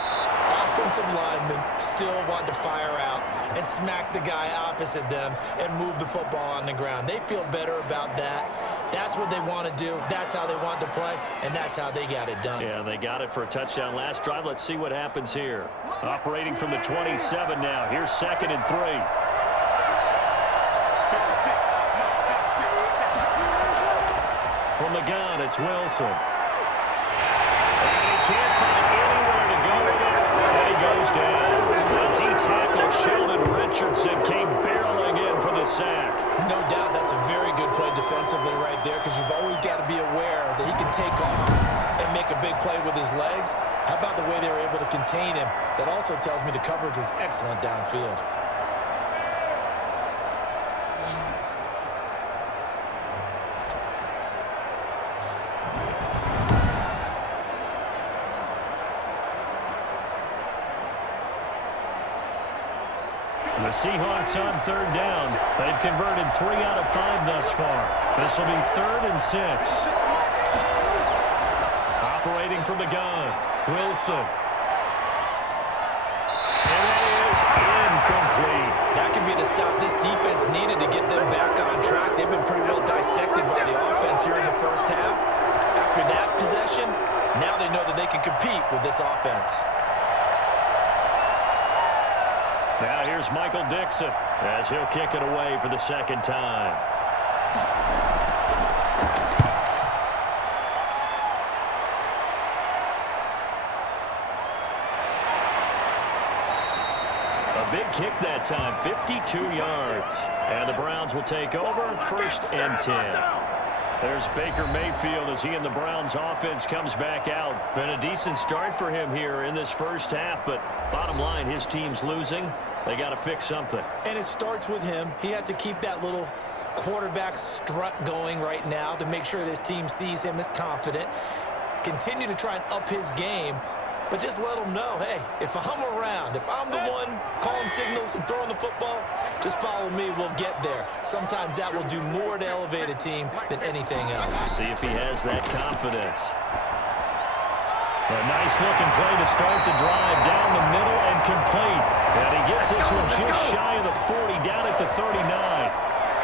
offensive linemen still want to fire out and smack the guy opposite them and move the football on the ground. They feel better about that. That's what they want to do. That's how they want to play, and that's how they got it done. Yeah, they got it for a touchdown last drive. Let's see what happens here. Operating from the 27 now. Here's 2nd and 3. From the gun, it's Wilson. And he can't find anywhere to go with it. And he goes down. The D-tackle Sheldon Richardson came barreling in for the sack. No doubt that's a very good play defensively right there, because you've always got to be aware that he can take off and make a big play with his legs. How about the way they were able to contain him? That also tells me the coverage was excellent downfield. The Seahawks on 3rd down. They've converted 3 out of 5 thus far. This will be 3rd and 6. Operating from the gun, Wilson. And it is incomplete. That could be the stop this defense needed to get them back on track. They've been pretty well dissected by the offense here in the first half. After that possession, now they know that they can compete with this offense. Now here's Michael Dixon as he'll kick it away for the 2nd time. A big kick that time, 52 yards. And the Browns will take over, 1st and 10. There's Baker Mayfield as he and the Browns offense comes back out. Been a decent start for him here in this first half, but bottom line, his team's losing. They got to fix something. And it starts with him. He has to keep that little quarterback strut going right now to make sure that his team sees him as confident. Continue to try and up his game, but just let him know, hey, if I'm around, if I'm the one calling signals and throwing the football, just follow me, we'll get there. Sometimes that will do more to elevate a team than anything else. See if he has that confidence. A nice-looking play to start the drive down the middle and complete. And he gets this one just shy of the 40, down at the 39.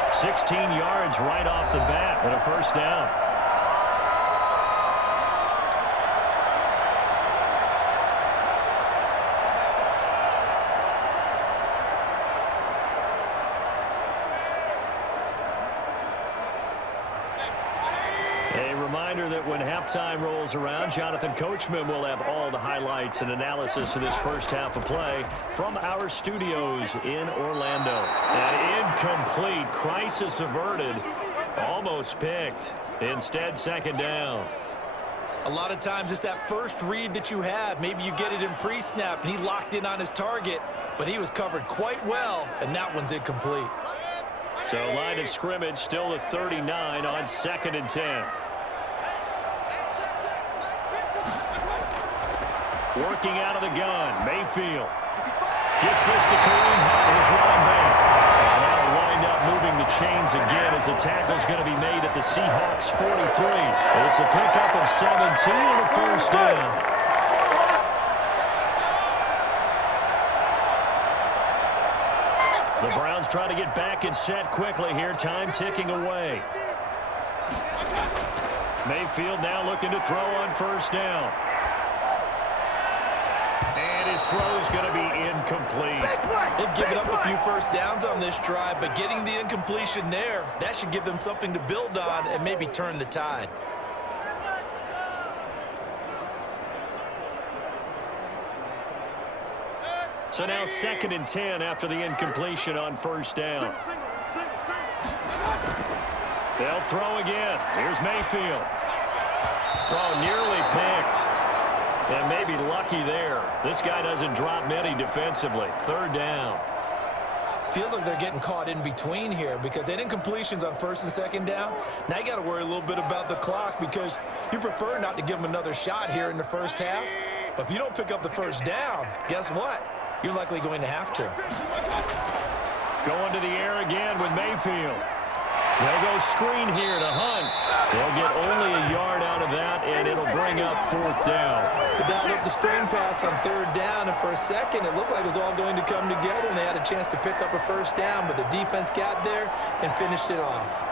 16 yards right off the bat and a 1st down. Reminder that when halftime rolls around, Jonathan Coachman will have all the highlights and analysis of this first half of play from our studios in Orlando. An incomplete, crisis averted, almost picked. Instead, 2nd down. A lot of times it's that first read that you have. Maybe you get it in pre-snap and he locked in on his target, but he was covered quite well, and that one's incomplete. So line of scrimmage still the 39 on 2nd and 10. Working out of the gun, Mayfield gets this to Kareem Hunt, his running back. And that'll wind up moving the chains again as the tackle's going to be made at the Seahawks 43. It's a pickup of 17 and a 1st down. The Browns try to get back and set quickly here, time ticking away. Mayfield now looking to throw on 1st down. And his throw's going to be incomplete. They've given up a few 1st downs on this drive, but getting the incompletion there, that should give them something to build on and maybe turn the tide. So now 2nd and 10 after the incompletion on 1st down. They'll throw again. Here's Mayfield. Oh, nearly picked. And maybe lucky there. This guy doesn't drop many defensively. 3rd down. Feels like they're getting caught in between here because they didn't completions on 1st and 2nd down. Now you got to worry a little bit about the clock because you prefer not to give them another shot here in the first half. But if you don't pick up the 1st down, guess what? You're likely going to have to. Going to the air again with Mayfield. They'll go screen here to Hunt. They'll get only a yard out of that, and it'll bring up 4th down. They dialed up the screen pass on 3rd down, and for a second, it looked like it was all going to come together, and they had a chance to pick up a 1st down, but the defense got there and finished it off.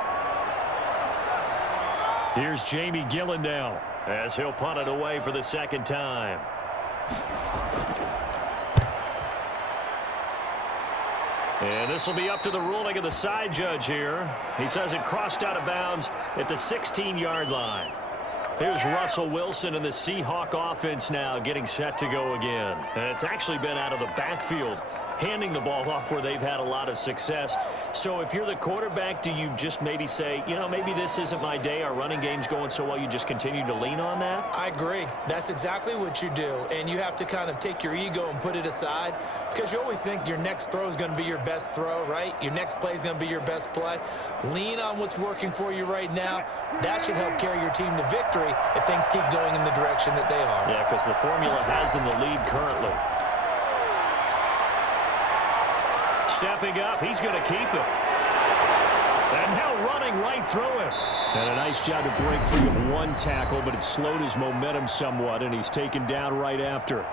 Here's Jamie Gillen now, as he'll punt it away for the 2nd time. And this will be up to the ruling of the side judge here. He says it crossed out of bounds at the 16-yard line. Here's Russell Wilson and the Seahawk offense now getting set to go again. And it's actually been out of the backfield, handing the ball off where they've had a lot of success. So if you're the quarterback, do you just maybe say, you know, maybe this isn't my day, our running game's going so well, you just continue to lean on that? I agree. That's exactly what you do. And you have to kind of take your ego and put it aside, because you always think your next throw is going to be your best throw, right? Your next play is going to be your best play. Lean on what's working for you right now. That should help carry your team to victory if things keep going in the direction that they are. Yeah, because the formula has them the lead currently. Stepping up, he's going to keep it. And now running right through it. And a nice job to break free of 1 tackle, but it slowed his momentum somewhat, and he's taken down right after.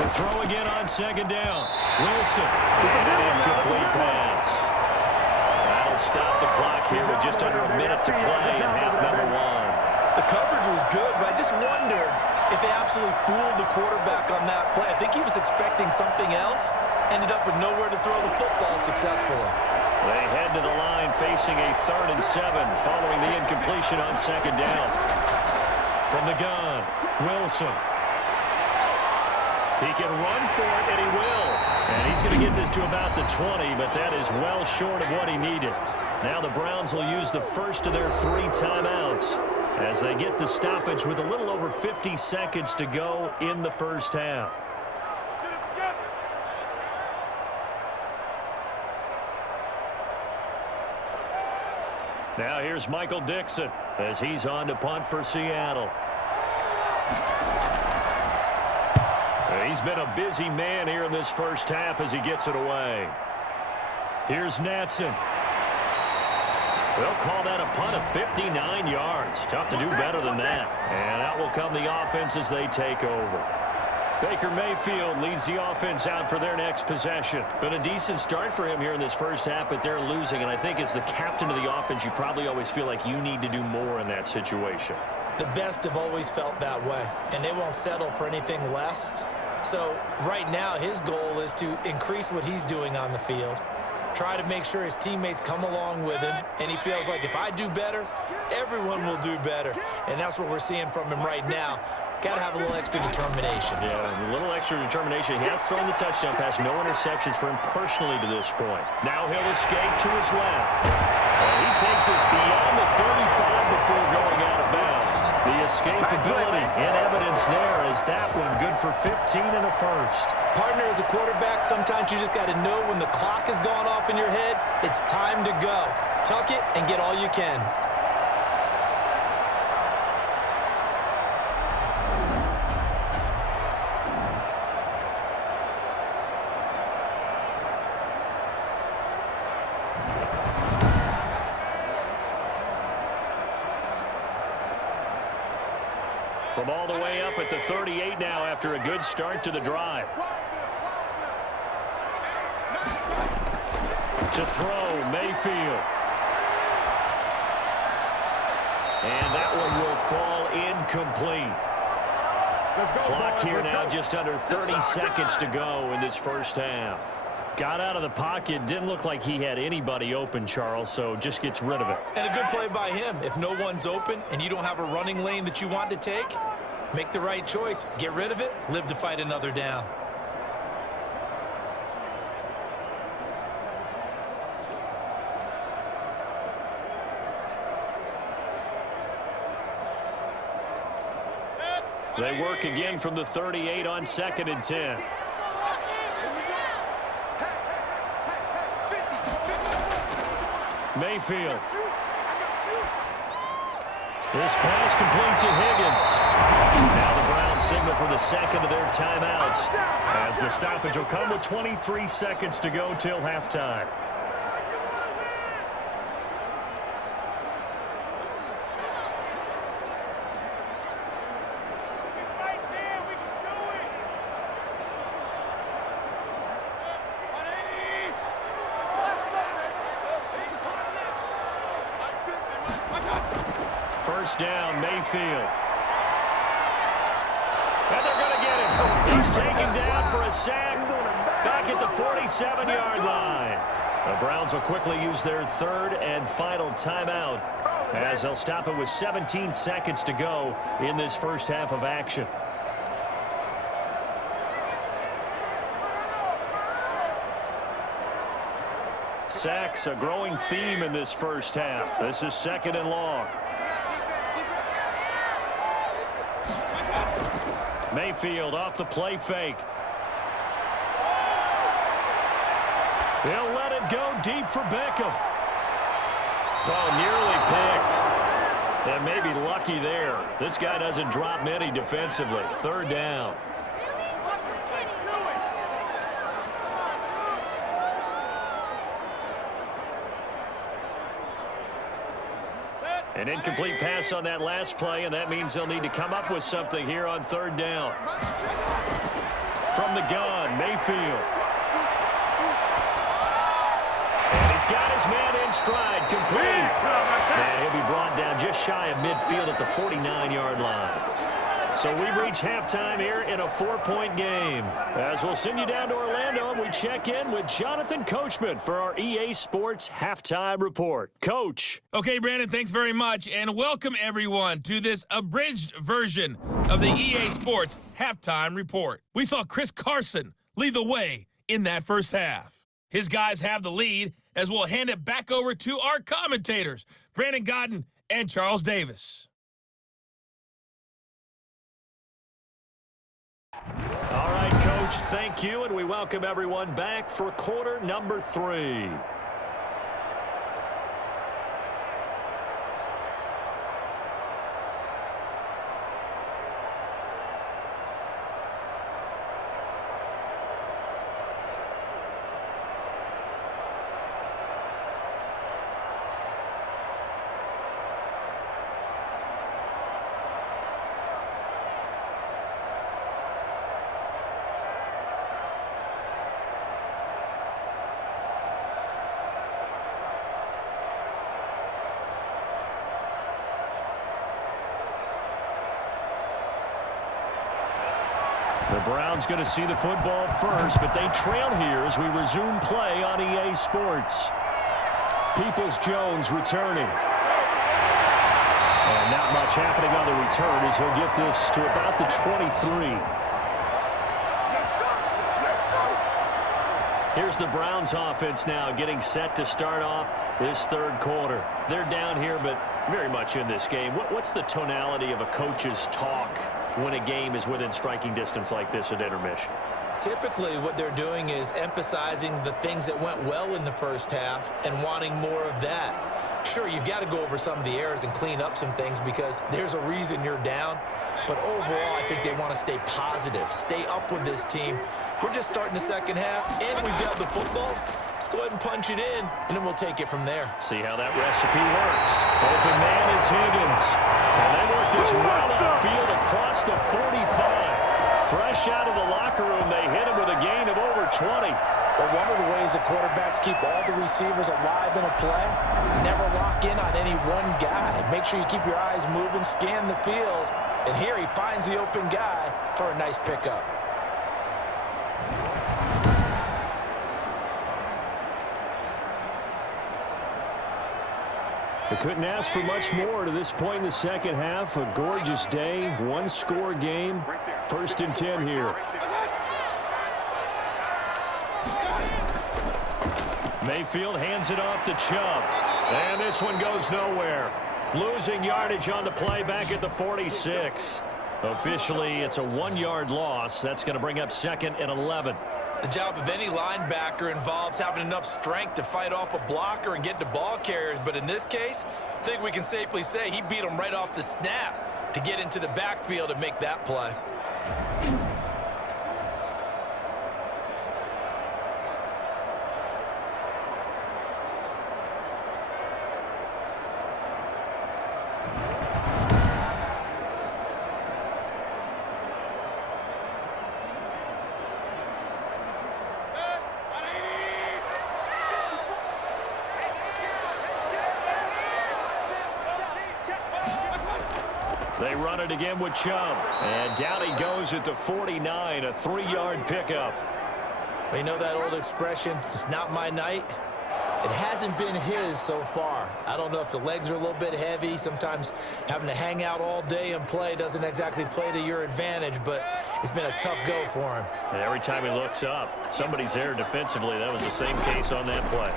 To throw again on 2nd down. Wilson. An incomplete pass. That'll stop the clock here with just under a minute to play in half number 1. The coverage was good, but I just wonder if they absolutely fooled the quarterback on that play. I think he was expecting something else. Ended up with nowhere to throw the football successfully. They head to the line facing a 3rd and 7 following the incompletion on 2nd down. From the gun, Wilson. He can run for it, and he will. And he's going to get this to about the 20, but that is well short of what he needed. Now the Browns will use the first of their 3 timeouts as they get the stoppage with a little over 50 seconds to go in the first half. Now here's Michael Dixon as he's on to punt for Seattle. He's been a busy man here in this first half as he gets it away. Here's Natson. They'll call that a punt of 59 yards. Tough to do better than that. And out will come the offense as they take over. Baker Mayfield leads the offense out for their next possession. Been a decent start for him here in this first half, but they're losing. And I think as the captain of the offense, you probably always feel like you need to do more in that situation. The best have always felt that way, and they won't settle for anything less. So right now his goal is to increase what he's doing on the field, try to make sure his teammates come along with him, and he feels like if I do better, everyone will do better. And that's what we're seeing from him right now. Got to have a little extra determination. Yeah, a little extra determination. He has thrown the touchdown pass, no interceptions for him personally to this point. Now he'll escape to his left. He takes us beyond the 35 before going out of bounds. The escapability in evidence there as that one good for 15 and a first. Partner, as a quarterback, sometimes you just got to know when the clock has gone off in your head, it's time to go. Tuck it and get all you can. From all the way up at the 38 now after a good start to the drive. To throw, Mayfield. And that one will fall incomplete. Clock here now, just under 30 seconds to go in this first half. Got out of the pocket, didn't look like he had anybody open, Charles, so just gets rid of it. And a good play by him. If no one's open and you don't have a running lane that you want to take, make the right choice. Get rid of it, live to fight another down. They work again from the 38 on 2nd and 10. Mayfield. This pass complete to Higgins. Now the Browns signal for the second of their timeouts, as the stoppage will come with 23 seconds to go till halftime. First down, Mayfield. And they're going to get him. He's taken down for a sack back at the 47-yard line. The Browns will quickly use their third and final timeout, as they'll stop it with 17 seconds to go in this first half of action. Sacks, a growing theme in this first half. This is 2nd and long. Mayfield off the play fake. He'll let it go deep for Beckham. Oh, nearly picked. And maybe lucky there. This guy doesn't drop many defensively. 3rd down. An incomplete pass on that last play, and that means they'll need to come up with something here on 3rd down. From the gun, Mayfield. And he's got his man in stride, complete. And he'll be brought down just shy of midfield at the 49-yard line. So we've reached halftime here in a 4-point game. As we'll send you down to Orlando, and we check in with Jonathan Coachman for our EA Sports Halftime Report. Coach. Okay, Brandon, thanks very much, and welcome everyone to this abridged version of the EA Sports Halftime Report. We saw Chris Carson lead the way in that first half. His guys have the lead, as we'll hand it back over to our commentators, Brandon Godden and Charles Davis. All right, Coach, thank you, and we welcome everyone back for quarter number 3. The Browns going to see the football first, but they trail here as we resume play on EA Sports. Peoples-Jones returning. And not much happening on the return as he'll get this to about the 23. Here's the Browns offense now getting set to start off this 3rd quarter. They're down here, but very much in this game. What's the tonality of a coach's talk when a game is within striking distance like this at intermission? Typically, what they're doing is emphasizing the things that went well in the first half and wanting more of that. Sure, you've got to go over some of the errors and clean up some things because there's a reason you're down. But overall, I think they want to stay positive, stay up with this team. We're just starting the second half, and we've got the football. Let's go ahead and punch it in, and then we'll take it from there. See how that recipe works. Open man is Higgins. And they work this well outfield across the 45. Fresh out of the locker room, they hit him with a gain of over 20. But one of the ways that quarterbacks keep all the receivers alive in a play, never lock in on any one guy. Make sure you keep your eyes moving, scan the field. And here he finds the open guy for a nice pickup. They couldn't ask for much more to this point in the second half. A gorgeous day, one-score game. 1st and 10 here. Mayfield hands it off to Chubb. And this one goes nowhere. Losing yardage on the play back at the 46. Officially, it's a 1-yard loss. That's going to bring up 2nd and 11. The job of any linebacker involves having enough strength to fight off a blocker and get to ball carriers. But in this case, I think we can safely say he beat him right off the snap to get into the backfield and make that play. They run it again with Chubb. And down he goes at the 49, a 3-yard pickup. You know that old expression, it's not my night? It hasn't been his so far. I don't know if the legs are a little bit heavy. Sometimes having to hang out all day and play doesn't exactly play to your advantage, but it's been a tough go for him. And every time he looks up, somebody's there defensively. That was the same case on that play.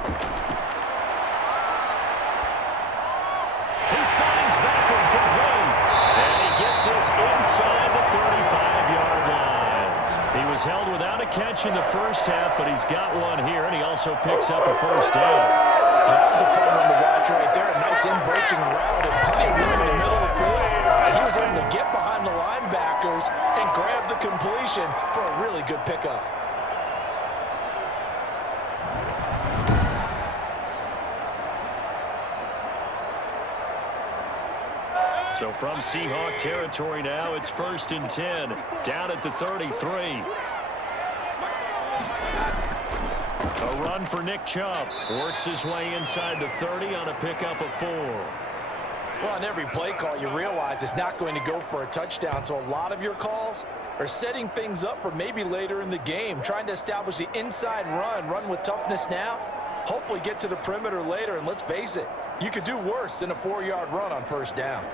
He finds Beckham complete. And he gets this inside the 35-yard line. He was held without a catch in the first half, but he's got one here, and he also picks up a first down. That was a fun one to watch right there. A nice in-breaking route and plenty of room in the middle of the field. And he was able to get behind the linebackers and grab the completion for a really good pickup. So from Seahawk territory now, it's 1st and 10, down at the 33. A run for Nick Chubb. Works his way inside the 30 on a pickup of 4. Well, on every play call, you realize it's not going to go for a touchdown, so a lot of your calls are setting things up for maybe later in the game, trying to establish the inside run with toughness now, hopefully get to the perimeter later, and let's face it, you could do worse than a 4-yard run on first down.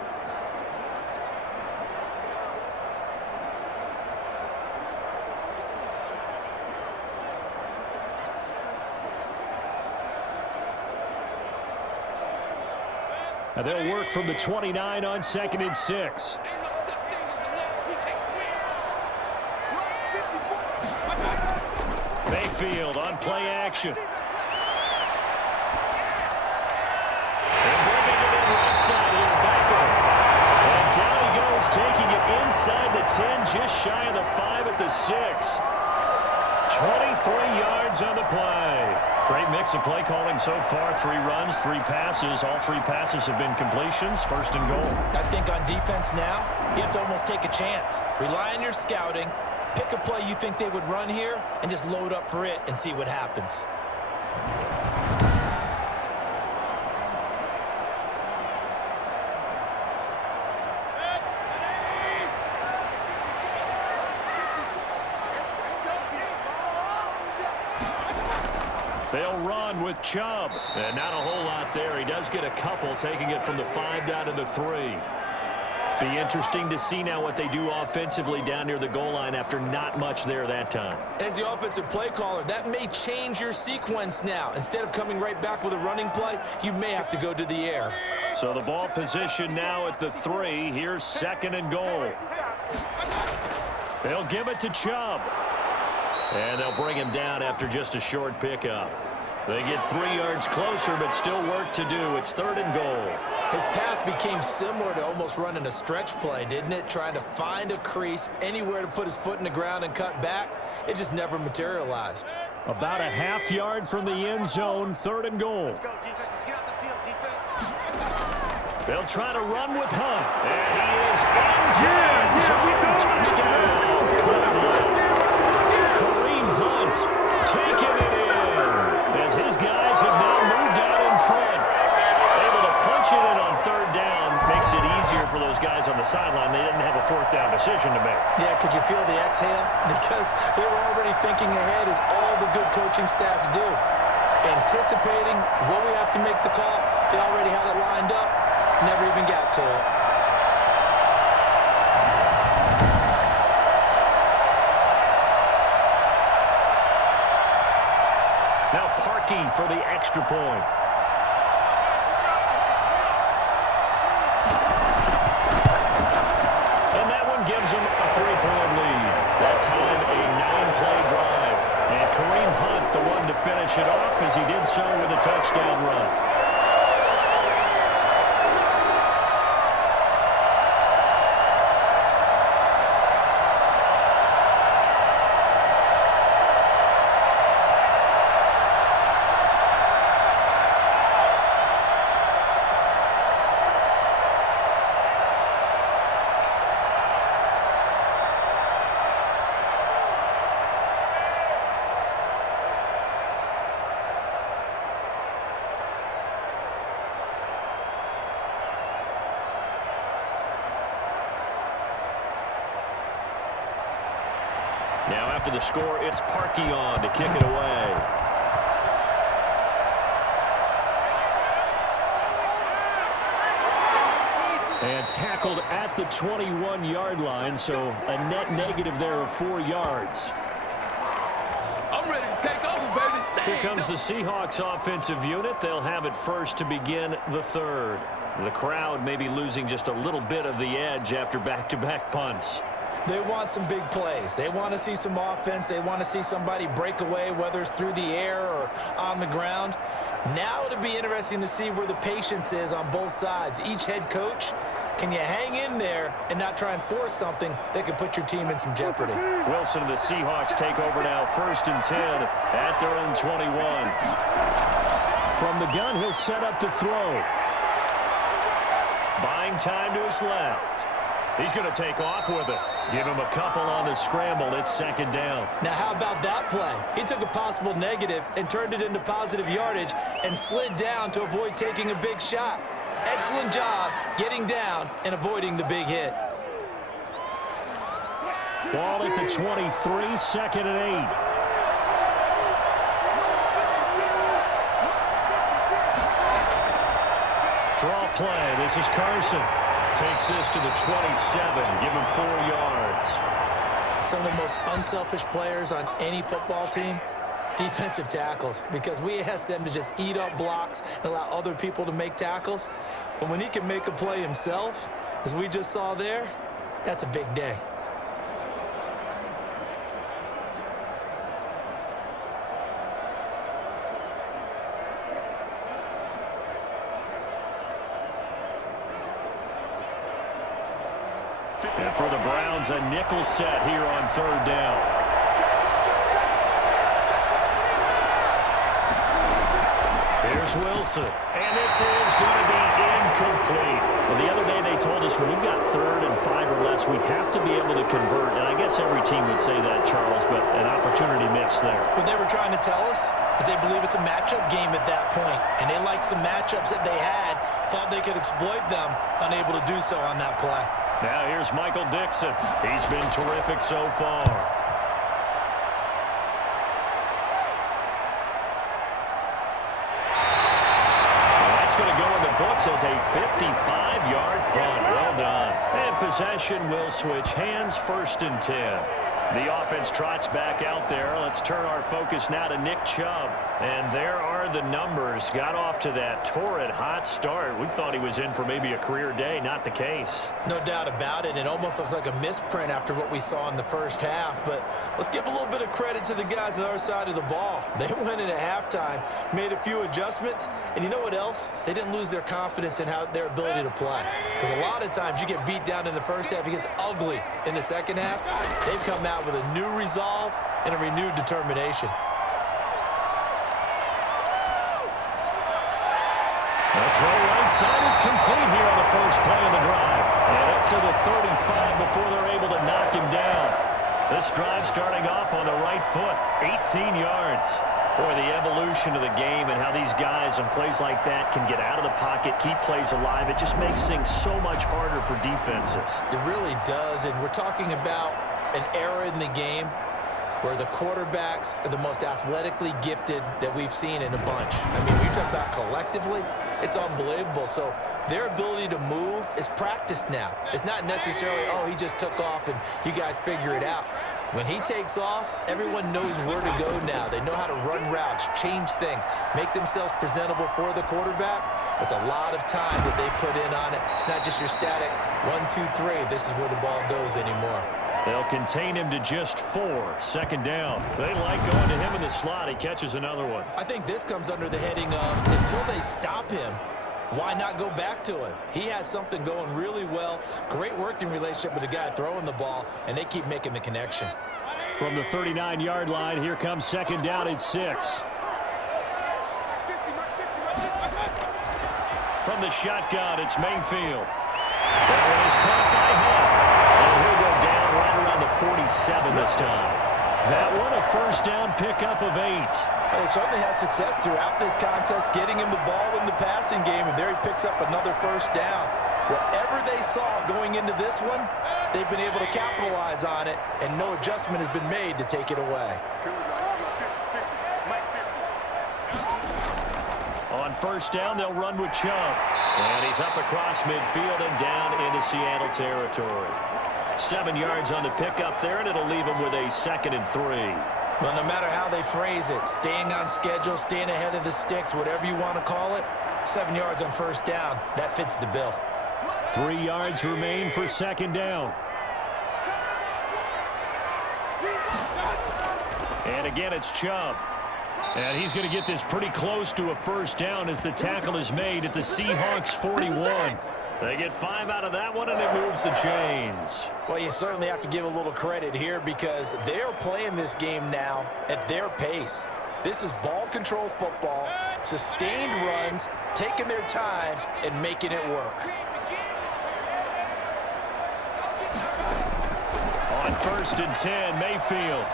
And they'll work from the 29 on 2nd and 6. Mayfield on play action. And bringing it in right side here, Beckham. And down he goes, taking it inside the 10, just shy of the 5 at the 6. 23 yards on the play. Great mix of play calling so far. 3 runs, 3 passes. All 3 passes have been completions. 1st and goal. I think on defense now, you have to almost take a chance. Rely on your scouting. Pick a play you think they would run here and just load up for it and see what happens. They'll run with Chubb. And not a whole lot there. He does get a couple, taking it from the 5 down to the 3. Be interesting to see now what they do offensively down near the goal line after not much there that time. As the offensive play caller, that may change your sequence now. Instead of coming right back with a running play, you may have to go to the air. So the ball position now at the 3. Here's 2nd and goal. They'll give it to Chubb. And they'll bring him down after just a short pickup. They get 3 yards closer, but still work to do. It's 3rd and goal. His path became similar to almost running a stretch play, didn't it? Trying to find a crease, anywhere to put his foot in the ground and cut back. It just never materialized. About a half yard from the end zone, 3rd and goal. Let's go, defense. Let's get out the field, defense. They'll try to run with Hunt. And he is in end zone. Touchdown. Kareem Hunt taking it in as his guys have now moved out in front. Able to punch it in on 3rd down. Makes it easier for those guys on the sideline. They didn't have a 4th down decision to make. Yeah, could you feel the exhale? Because they were already thinking ahead, as all the good coaching staffs do. Anticipating what we have to make the call. They already had it lined up. Never even got to it. Now Parkey for the extra point. And that one gives finish it off as he did so with a touchdown run. Now after the score, it's Parkey on to kick it away. And tackled at the 21-yard line, so a net negative there of 4 yards. I'm ready to take over, baby. Here comes the Seahawks offensive unit. They'll have it first to begin the third. The crowd may be losing just a little bit of the edge after back-to-back punts. They want some big plays. They want to see some offense. They want to see somebody break away, whether it's through the air or on the ground. Now it'll be interesting to see where the patience is on both sides. Each head coach, can you hang in there and not try and force something that could put your team in some jeopardy? Wilson and the Seahawks take over now, 1st and 10 at their own 21. From the gun, he'll set up to throw. Buying time to his left. He's going to take off with it. Give him a couple on the scramble. It's 2nd down. Now, how about that play? He took a possible negative and turned it into positive yardage and slid down to avoid taking a big shot. Excellent job getting down and avoiding the big hit. Ball at the 23, 2nd and 8. Draw play. This is Carson. Takes this to the 27. Give him 4 yards. Some of the most unselfish players on any football team, defensive tackles, because we ask them to just eat up blocks and allow other people to make tackles. But when he can make a play himself, as we just saw there, that's a big day. And for the Browns, a nickel set here on 3rd down. Here's Wilson. And this is going to be incomplete. Well, the other day they told us when we've got 3rd and 5 or less, we have to be able to convert. And I guess every team would say that, Charles, but an opportunity missed there. What they were trying to tell us is they believe it's a matchup game at that point. And they liked some matchups that they had, thought they could exploit them, unable to do so on that play. Now here's Michael Dixon. He's been terrific so far. That's going to go in the books as a 55-yard punt. Well done. And possession will switch hands, 1st and 10. The offense trots back out there. Let's turn our focus now to Nick Chubb. And there are the numbers. Got off to that torrid hot start. We thought he was in for maybe a career day. Not the case. No doubt about it. It almost looks like a misprint after what we saw in the first half. But let's give a little bit of credit to the guys on our side of the ball. They went in at halftime, made a few adjustments. And you know what else? They didn't lose their confidence in their ability to play. Because a lot of times you get beat down in the first half. It gets ugly in the second half. They've come out with a new resolve and a renewed determination. That throw right side is complete here on the first play of the drive. And up to the 35 before they're able to knock him down. This drive starting off on the right foot, 18 yards. Boy, the evolution of the game and how these guys on plays like that can get out of the pocket, keep plays alive, it just makes things so much harder for defenses. It really does, and we're talking about an era in the game where the quarterbacks are the most athletically gifted that we've seen in a bunch. I mean, we talk about collectively, it's unbelievable. So their ability to move is practiced now. It's not necessarily, oh, he just took off and you guys figure it out. When he takes off, everyone knows where to go now. They know how to run routes, change things, make themselves presentable for the quarterback. It's a lot of time that they put in on it. It's not just your static 1, 2, 3. This is where the ball goes anymore. They'll contain him to just 4. Second down. They like going to him in the slot. He catches another one. I think this comes under the heading of until they stop him, why not go back to him? He has something going really well. Great working relationship with the guy throwing the ball, and they keep making the connection. From the 39-yard line, here comes second down and 6. From the shotgun, it's Mayfield. That one is caught by Hunt. And he'll go down right around the 47 this time. That one a first down pickup of 8. Well, they certainly had success throughout this contest, getting him the ball in the passing game, and there he picks up another first down. Whatever they saw going into this one, they've been able to capitalize on it, and no adjustment has been made to take it away. On first down, they'll run with Chubb. And he's up across midfield and down into Seattle territory. 7 yards on the pickup there, and it'll leave him with a 2nd and 3. Well, no matter how they phrase it, staying on schedule, staying ahead of the sticks, whatever you want to call it, 7 yards on first down, that fits the bill. 3 yards remain for second down. And again, it's Chubb. And he's going to get this pretty close to a first down as the tackle is made at the Seahawks 41. They get 5 out of that one, and it moves the chains. Well, you certainly have to give a little credit here because they're playing this game now at their pace. This is ball control football, sustained runs, taking their time, and making it work. On 1st and 10, Mayfield.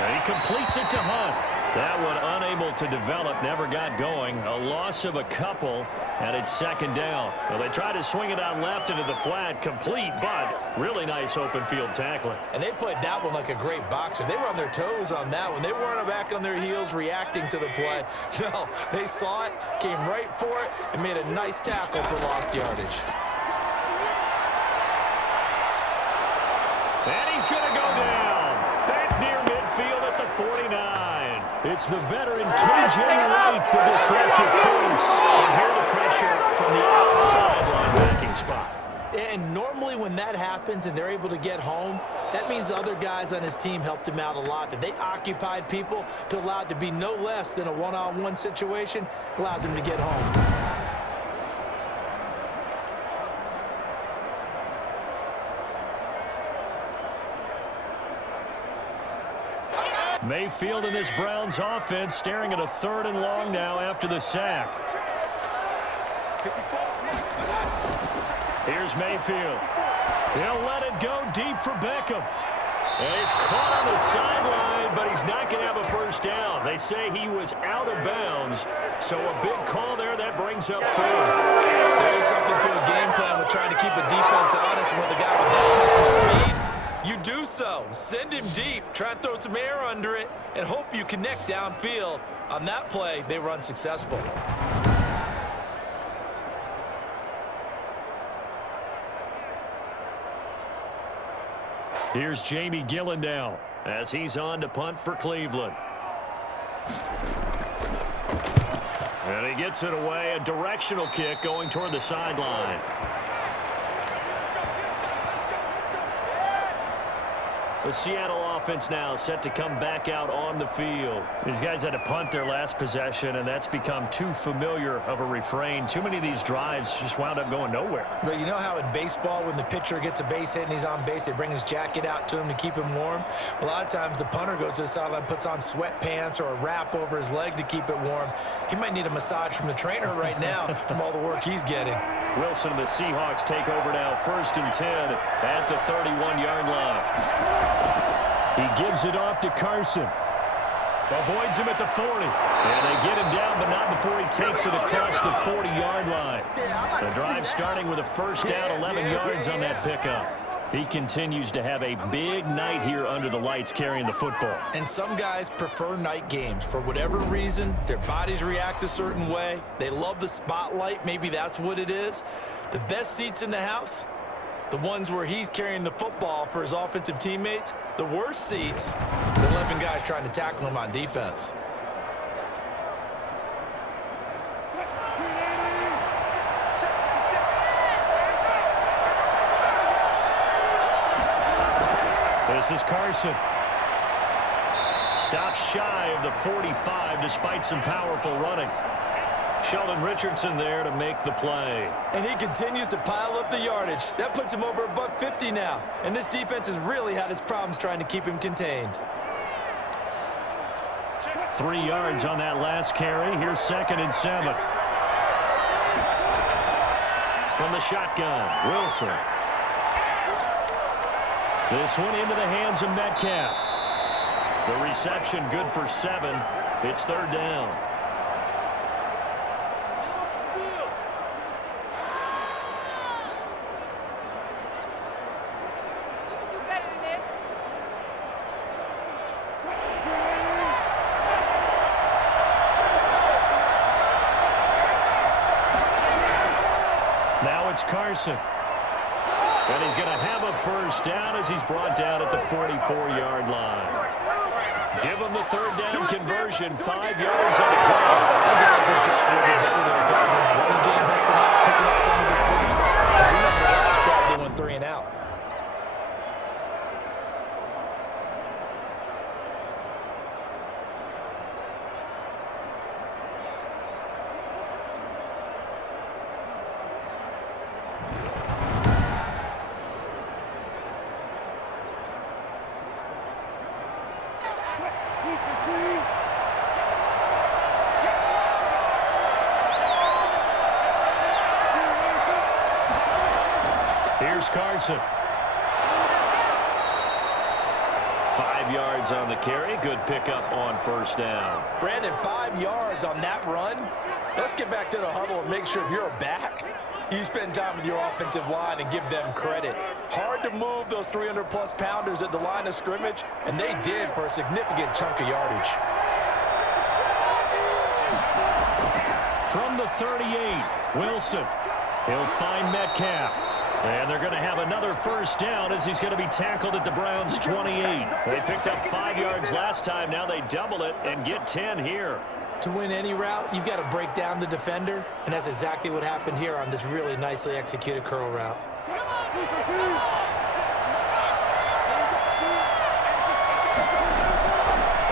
And he completes it to Hunt. That one unable to develop, never got going. A loss of a couple, and it's second down. Well, they try to swing it out left into the flat, complete, but really nice open field tackling. And they played that one like a great boxer. They were on their toes on that one. They weren't back on their heels reacting to the play. No, they saw it, came right for it, and made a nice tackle for lost yardage. And he's going to go down. Back near midfield at the 49. It's the veteran K.J. Wright, the disruptive force. And here the pressure from the outside linebacking spot. And normally when that happens and they're able to get home, that means the other guys on his team helped him out a lot. That they occupied people to allow it to be no less than a one-on-one situation, allows him to get home. Mayfield in this Browns offense staring at a 3rd and long now after the sack. Here's Mayfield. He'll let it go deep for Beckham. And he's caught on the sideline, but he's not going to have a first down. They say he was out of bounds, so a big call there that brings up 4. There is something to a game plan with trying to keep a defense honest with a guy with that type of speed. You do so. Send him deep. Try and throw some air under it and hope you connect downfield. On that play, they were unsuccessful. Here's Jamie Gillen now as he's on to punt for Cleveland. And he gets it away, a directional kick going toward the sideline. The Seattle offense now set to come back out on the field. These guys had to punt their last possession, and that's become too familiar of a refrain. Too many of these drives just wound up going nowhere. But you know how in baseball, when the pitcher gets a base hit and he's on base, they bring his jacket out to him to keep him warm? A lot of times the punter goes to the sideline, puts on sweatpants or a wrap over his leg to keep it warm. He might need a massage from the trainer right now from all the work he's getting. Wilson and the Seahawks take over now, 1st and 10 at the 31-yard line. He gives it off to Carson. Avoids him at the 40. And they get him down, but not before he takes it across the 40-yard line. The drive starting with a first down, 11 yards on that pickup. He continues to have a big night here under the lights carrying the football. And some guys prefer night games. For whatever reason, their bodies react a certain way. They love the spotlight. Maybe that's what it is. The best seats in the house, the ones where he's carrying the football for his offensive teammates. The worst seats, the 11 guys trying to tackle him on defense. This is Carson. Stops shy of the 45 despite some powerful running. Sheldon Richardson there to make the play. And he continues to pile up the yardage. That puts him over $150 now. And this defense has really had its problems trying to keep him contained. 3 yards on that last carry. Here's 2nd and 7. From the shotgun, Wilson. This one into the hands of Metcalf. The reception good for 7. It's 3rd down. Now it's Carson. And he's going to have a 1st down as he's brought down at the 44-yard line. Give him the 3rd down conversion, 5 yards on the clock. I feel like this drive will be better than the Cardinals. Running game helped them out, picking up some of the slack. As we know, the last drive they went 3 and out. Here's Carson. 5 yards on the carry. Good pickup on 1st down. Brandon, 5 yards on that run. Let's get back to the huddle and make sure if you're a back, you spend time with your offensive line and give them credit. Hard to move those 300-plus pounders at the line of scrimmage, and they did for a significant chunk of yardage. From the 38, Wilson. He'll find Metcalf. And they're going to have another 1st down as he's going to be tackled at the Browns' 28. They picked up 5 yards last time. Now they double it and get 10 here. To win any route, you've got to break down the defender, and that's exactly what happened here on this really nicely executed curl route.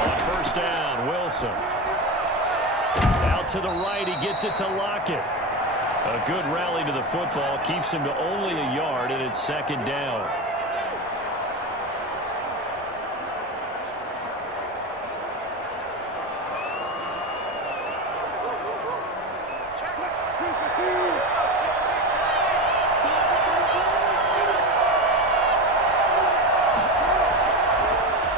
On 1st down, Wilson. Out to the right, he gets it to Lockett. A good rally to the football keeps him to only a yard, and it's 2nd down.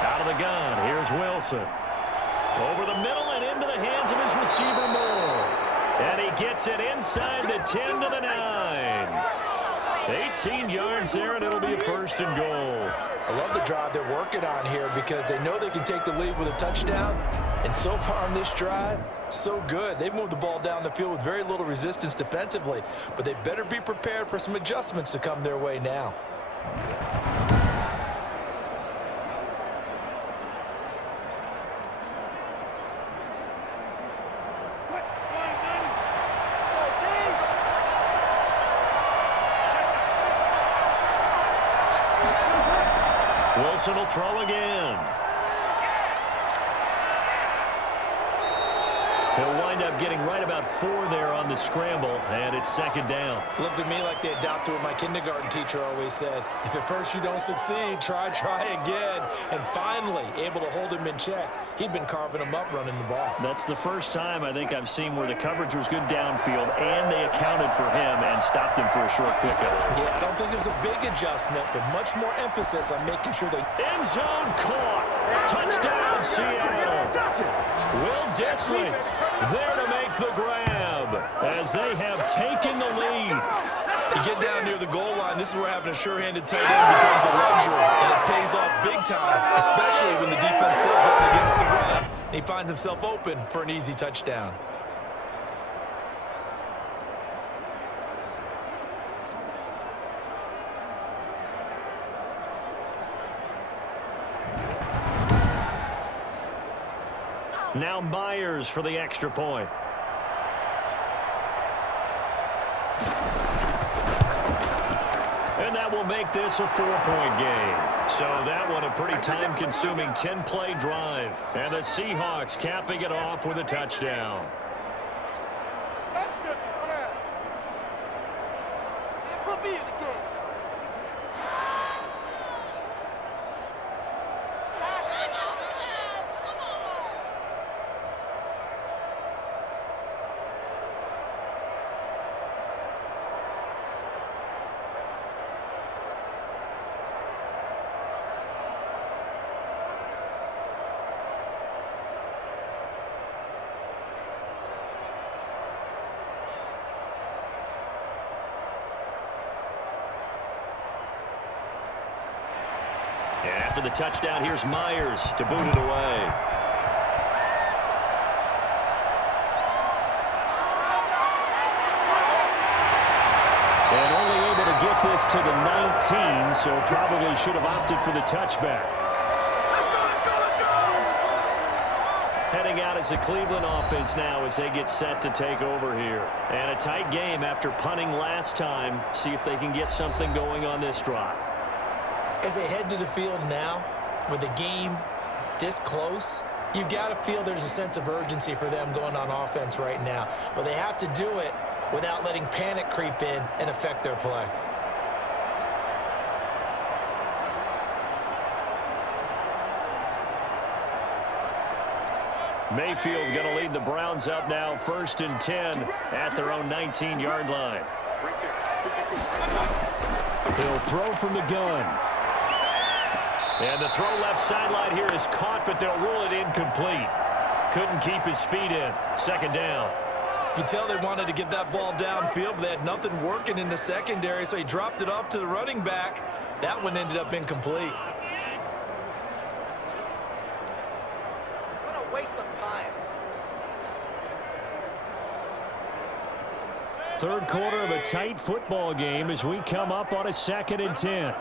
Out of the gun, here's Wilson. Over the middle and into the hands of his receiver, Moore. And he gets it inside the 10 to the 9. 18 yards there, and it'll be a 1st and goal. I love the drive they're working on here because they know they can take the lead with a touchdown. And so far on this drive, so good. They've moved the ball down the field with very little resistance defensively, but they better be prepared for some adjustments to come their way now. Wilson will throw again. He'll wind up getting right about 4 there on the scramble, and it's 2nd down. Looked to me like they adopted what my kindergarten teacher always said. If at first you don't succeed, try again. And finally, able to hold him in check. He'd been carving him up running the ball. That's the first time I think I've seen where the coverage was good downfield, and they accounted for him and stopped him for a short pickup. Yeah, I don't think it was a big adjustment, but much more emphasis on making sure they... End zone caught. Touchdown, Seattle. Will Dissly there to make the grab as they have taken the lead. You get down near the goal line, this is where having a sure-handed tight end becomes a luxury, and it pays off big time, especially when the defense sails up against the run, and he finds himself open for an easy touchdown. Now Myers for the extra point. And that that will make this a 4-point game. So that one a pretty time-consuming 10-play drive. And the Seahawks capping it off with a touchdown. And after the touchdown, here's Myers to boot it away. And only able to get this to the 19, so probably should have opted for the touchback. Heading out as the Cleveland offense now as they get set to take over here. And a tight game after punting last time. See if they can get something going on this drive. As they head to the field now, with the game this close, you've got to feel there's a sense of urgency for them going on offense right now. But they have to do it without letting panic creep in and affect their play. Mayfield going to lead the Browns up now, 1st and 10 at their own 19-yard line. He'll throw from the gun. And the throw left sideline here is caught, but they'll rule it incomplete. Couldn't keep his feet in. 2nd down. You can tell they wanted to get that ball downfield, but they had nothing working in the secondary, so he dropped it off to the running back. That one ended up incomplete. What a waste of time. 3rd quarter of a tight football game as we come up on a 2nd and 10.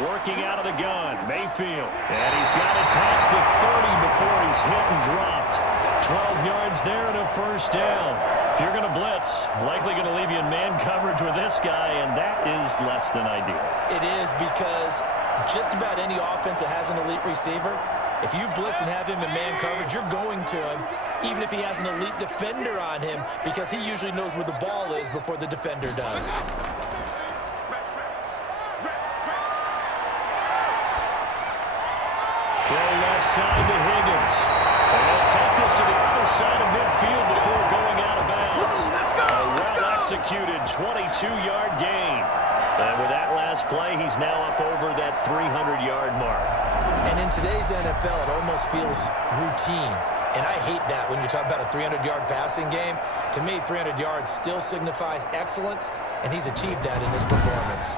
Working out of the gun, Mayfield. And he's got it past the 30 before he's hit and dropped. 12 yards there and a 1st down. If you're going to blitz, likely going to leave you in man coverage with this guy, and that is less than ideal. It is, because just about any offense that has an elite receiver, if you blitz and have him in man coverage, you're going to him, even if he has an elite defender on him, because he usually knows where the ball is before the defender does. Throw left side to Higgins. And they'll take this to the other side of midfield before going out of bounds. A well-executed 22-yard gain. And with that last play, he's now up over that 300-yard mark. And in today's NFL, it almost feels routine. And I hate that when you talk about a 300-yard passing game. To me, 300 yards still signifies excellence, and he's achieved that in this performance.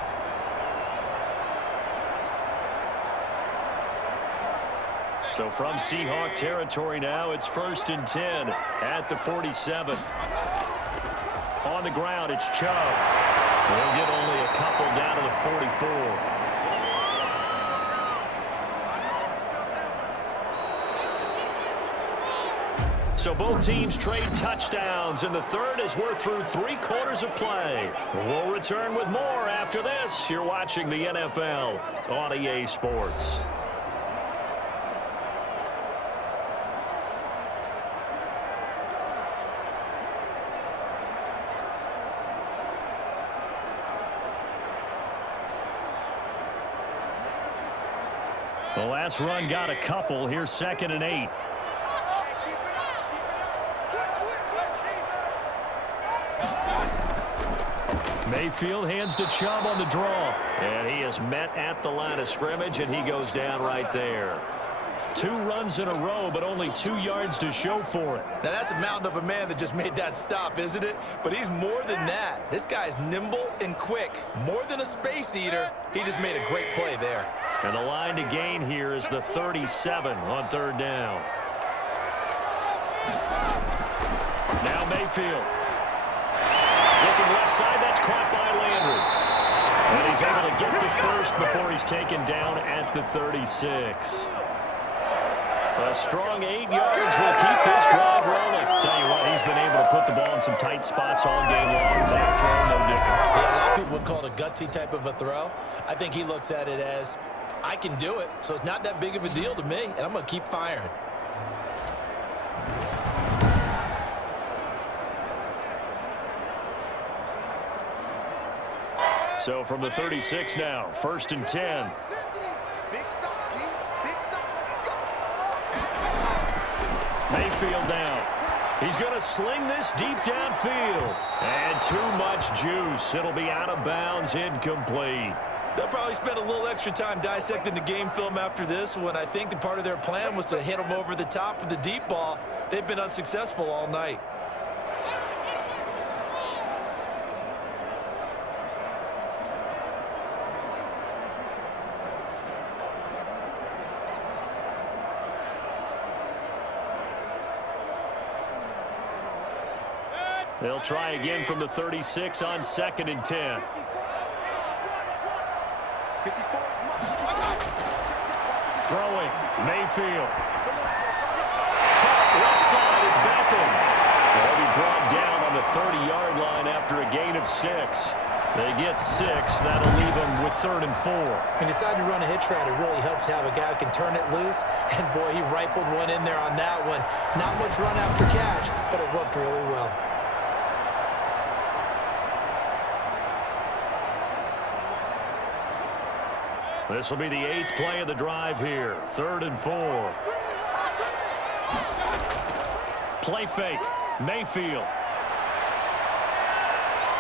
So from Seahawk territory now, it's 1st and 10 at the 47. On the ground, it's Chubb. They'll get only a couple down to the 44. So both teams trade touchdowns, and the 3rd as we're through 3 quarters of play. We'll return with more after this. You're watching the NFL on EA Sports. The last run got a couple. Here's 2nd and 8. Mayfield hands to Chubb on the draw. And he is met at the line of scrimmage, and he goes down right there. 2 runs in a row, but only 2 yards to show for it. Now, that's a mountain of a man that just made that stop, isn't it? But he's more than that. This guy's nimble and quick. More than a space eater. He just made a great play there. And the line to gain here is the 37 on 3rd down. Now Mayfield. Looking left side, that's caught by Landry. And he's able to get the 1st before he's taken down at the 36. A strong 8 yards will keep this drive rolling. Tell you what, he's been able to put the ball in some tight spots all game long. That throw, no different. Yeah, a lot of people would call it a gutsy type of a throw. I think he looks at it as, I can do it, so it's not that big of a deal to me, and I'm going to keep firing. So from the 36 now, 1st and 10. Big stop, G. Big stop. Let's go. Mayfield down. He's going to sling this deep downfield. And too much juice. It'll be out of bounds, incomplete. They'll probably spend a little extra time dissecting the game film after this one. I think the part of their plan was to hit them over the top of the deep ball. They've been unsuccessful all night. They'll try again from the 36 on 2nd and 10. Throwing, Mayfield. Left side, it's Beckham. They'll be brought down on the 30-yard line after a gain of 6. They get 6. That'll leave them with 3rd and 4. He decided to run a hitch route. It really helps to have a guy who can turn it loose. And, boy, he rifled one in there on that one. Not much run after catch, but it worked really well. This will be the 8th play of the drive here. 3rd and 4. Play fake. Mayfield.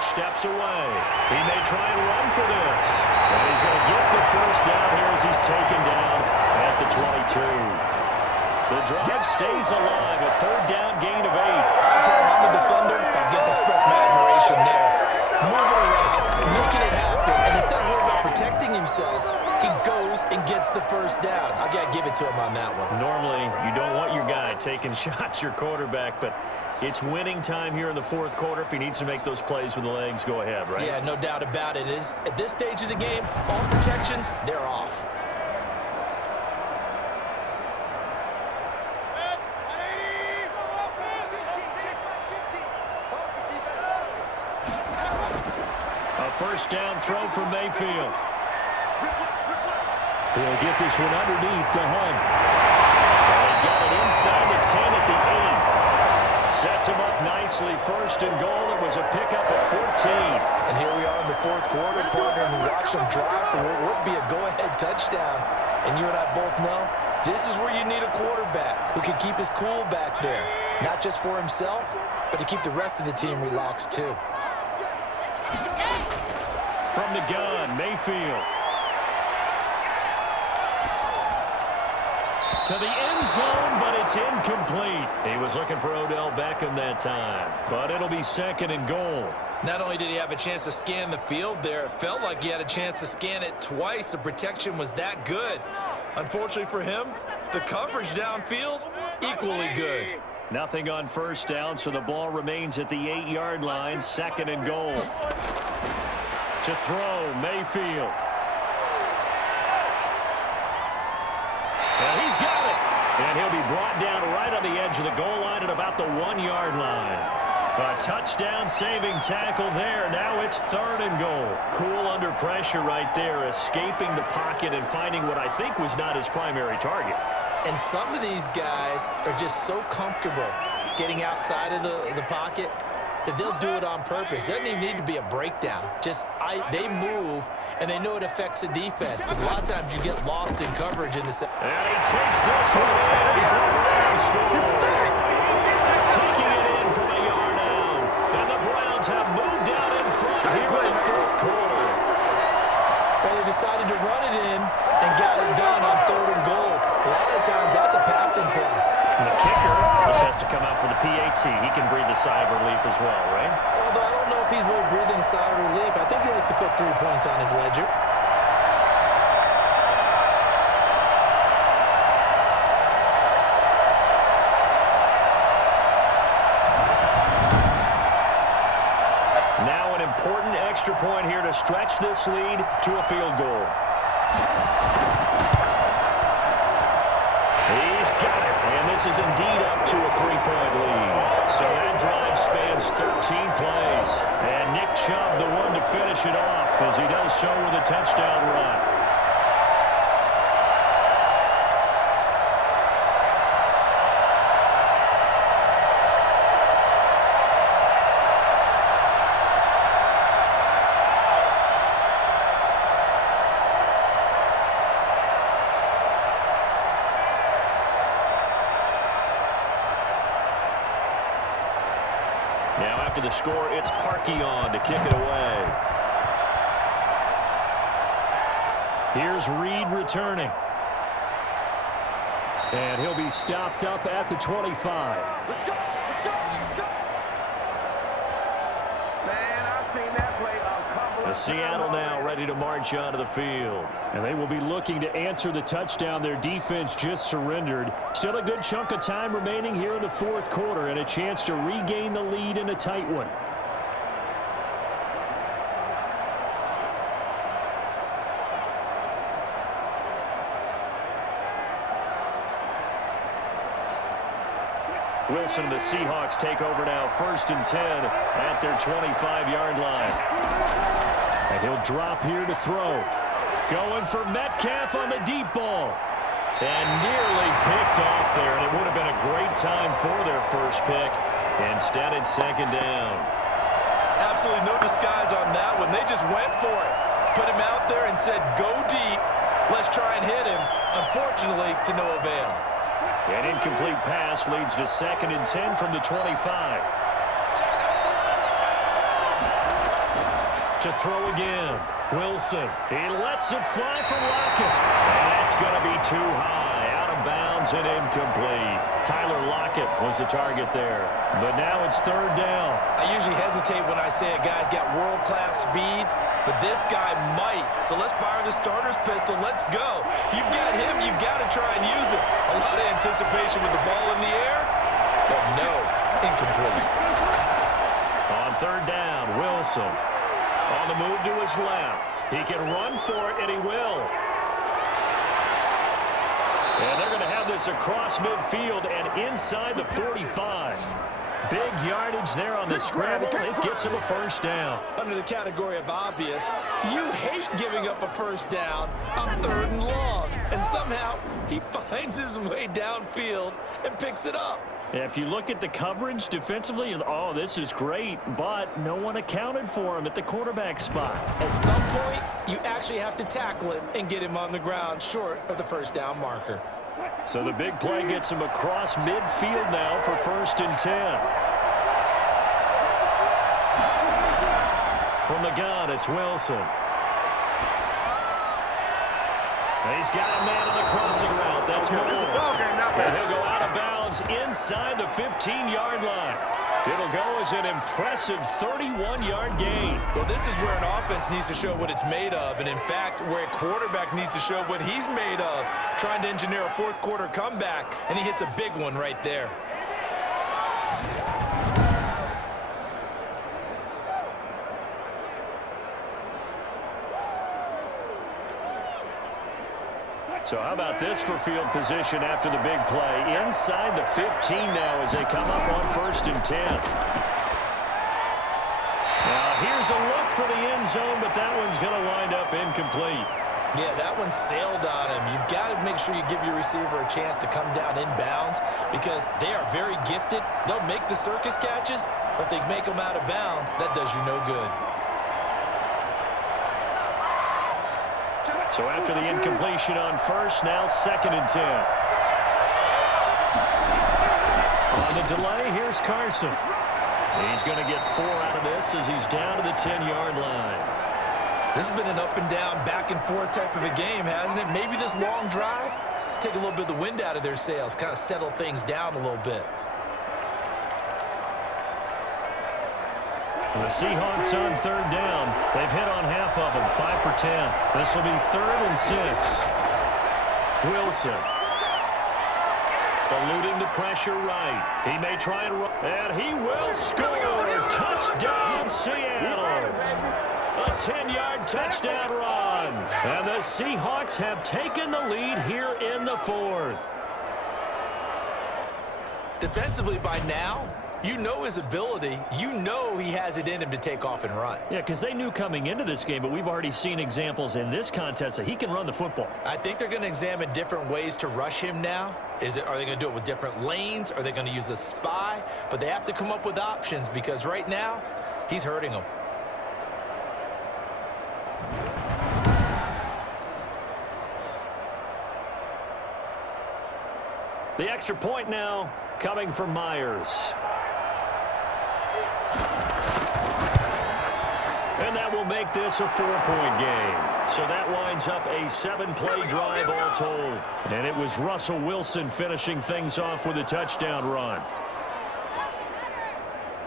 Steps away. He may try and run for this. And he's going to get the first down here as he's taken down at the 22. The drive stays alive. A 3rd down gain of 8. I'm the defender. I've got to express my admiration there. Moving around, making it happen. And instead of worrying about protecting himself, he goes and gets the first down. I've got to give it to him on that one. Normally, you don't want your guy taking shots, your quarterback, but it's winning time here in the 4th quarter. If he needs to make those plays with the legs, go ahead, right? Yeah, no doubt about it. At this stage of the game, all protections, they're off. A 1st down throw for Mayfield. He'll get this one underneath to Hunt. They got it inside the 10 at the 8. Sets him up nicely. 1st and goal. It was a pickup of 14. And here we are in the 4th quarter, partner, and watch them drive for what would be a go-ahead touchdown. And you and I both know this is where you need a quarterback who can keep his cool back there. Not just for himself, but to keep the rest of the team relaxed too. From the gun, Mayfield. To the end zone, but it's incomplete. He was looking for Odell Beckham that time, but it'll be 2nd and goal. Not only did he have a chance to scan the field there, it felt like he had a chance to scan it twice. The protection was that good. Unfortunately for him, the coverage downfield, equally good. Nothing on 1st down, so the ball remains at the 8-yard line. 2nd and goal. To throw, Mayfield. And he's got it. And he'll be brought down right on the edge of the goal line at about the 1-yard line. A touchdown-saving tackle there. Now it's 3rd and goal. Cool under pressure right there, escaping the pocket and finding what I think was not his primary target. And some of these guys are just so comfortable getting outside of the pocket that they'll do it on purpose. It doesn't even need to be a breakdown. They move, and they know it affects the defense, because a lot of times you get lost in coverage in the second. And he takes this one in for the Browns score. Taking it in from a yard out. And the Browns have moved down in front here in the 4th quarter. Well, they decided to run it in and got it done on 3rd and goal. A lot of times that's a passing play. And the kicker just has to come out for the PAT. He can breathe a sigh of relief as well, right? Although I don't know if he's really breathing a sigh of relief. I think he likes to put 3 points on his ledger. Now an important extra point here to stretch this lead to a field goal. He's got it. And this is indeed up to a 3-point lead. So that drive spans 13 plays. And Nick Chubb, the one to finish it off, as he does so with a touchdown run. Now after the score, it's Parkey on to kick it away. Here's Reed returning. And he'll be stopped up at the 25. Let's go! The Seattle now ready to march onto the field. And they will be looking to answer the touchdown their defense just surrendered. Still a good chunk of time remaining here in the fourth quarter and a chance to regain the lead in a tight one. Wilson and the Seahawks take over now, 1st and 10 at their 25-yard line. And he'll drop here to throw. Going for Metcalf on the deep ball. And nearly picked off there, and it would have been a great time for their first pick. Instead, it's 2nd down. Absolutely no disguise on that one. They just went for it. Put him out there and said, go deep. Let's try and hit him. Unfortunately, to no avail. An incomplete pass leads to 2nd and 10 from the 25. To throw again. Wilson. He lets it fly from Lockett. And that's going to be too high. Out of bounds and incomplete. Tyler Lockett was the target there. But now it's 3rd down. I usually hesitate when I say a guy's got world-class speed, but this guy might. So let's fire the starter's pistol. Let's go. If you've got him, you've got to try and use it. A lot of anticipation with the ball in the air, but no, incomplete. On 3rd down, Wilson. On the move to his left. He can run for it, and he will. And they're going to have this across midfield and inside the 45. Big yardage there on the scramble. It gets him a 1st down. Under the category of obvious, you hate giving up a 1st down on 3rd and long. And somehow he finds his way downfield and picks it up. If you look at the coverage defensively, oh, this is great, but no one accounted for him at the quarterback spot. At some point, you actually have to tackle him and get him on the ground short of the 1st down marker. So the big play gets him across midfield now for 1st and 10. From the gun, it's Wilson. And he's got a man on the crossing route. That's Moore. And he'll go out of bounds inside the 15-yard line. It'll go as an impressive 31-yard gain. Well, this is where an offense needs to show what it's made of, and in fact, where a quarterback needs to show what he's made of, trying to engineer a fourth-quarter comeback, and he hits a big one right there. So how about this for field position after the big play? Inside the 15 now as they come up on 1st and 10. Now here's a look for the end zone, but that one's going to wind up incomplete. Yeah, that one sailed on him. You've got to make sure you give your receiver a chance to come down inbounds because they are very gifted. They'll make the circus catches, but if they make them out of bounds, that does you no good. So after the incompletion on 1st, now 2nd and 10. On the delay, here's Carson. He's going to get 4 out of this as he's down to the 10-yard line. This has been an up and down, back and forth type of a game, hasn't it? Maybe this long drive, take a little bit of the wind out of their sails, kind of settle things down a little bit. The Seahawks on 3rd down. They've hit on half of them, 5 for 10. This will be 3rd and 6. Wilson. Eluding the pressure right. He may try and run. And he will score. Touchdown, Seattle. A 10-yard touchdown run. And the Seahawks have taken the lead here in the 4th. Defensively by now, you know his ability. You know he has it in him to take off and run. Yeah, because they knew coming into this game, but we've already seen examples in this contest that he can run the football. I think they're going to examine different ways to rush him now. Are they going to do it with different lanes? Are they going to use a spy? But they have to come up with options because right now, he's hurting them. The extra point now coming from Myers. And that will make this a 4-point game. So that winds up a 7-play drive all told. And it was Russell Wilson finishing things off with a touchdown run.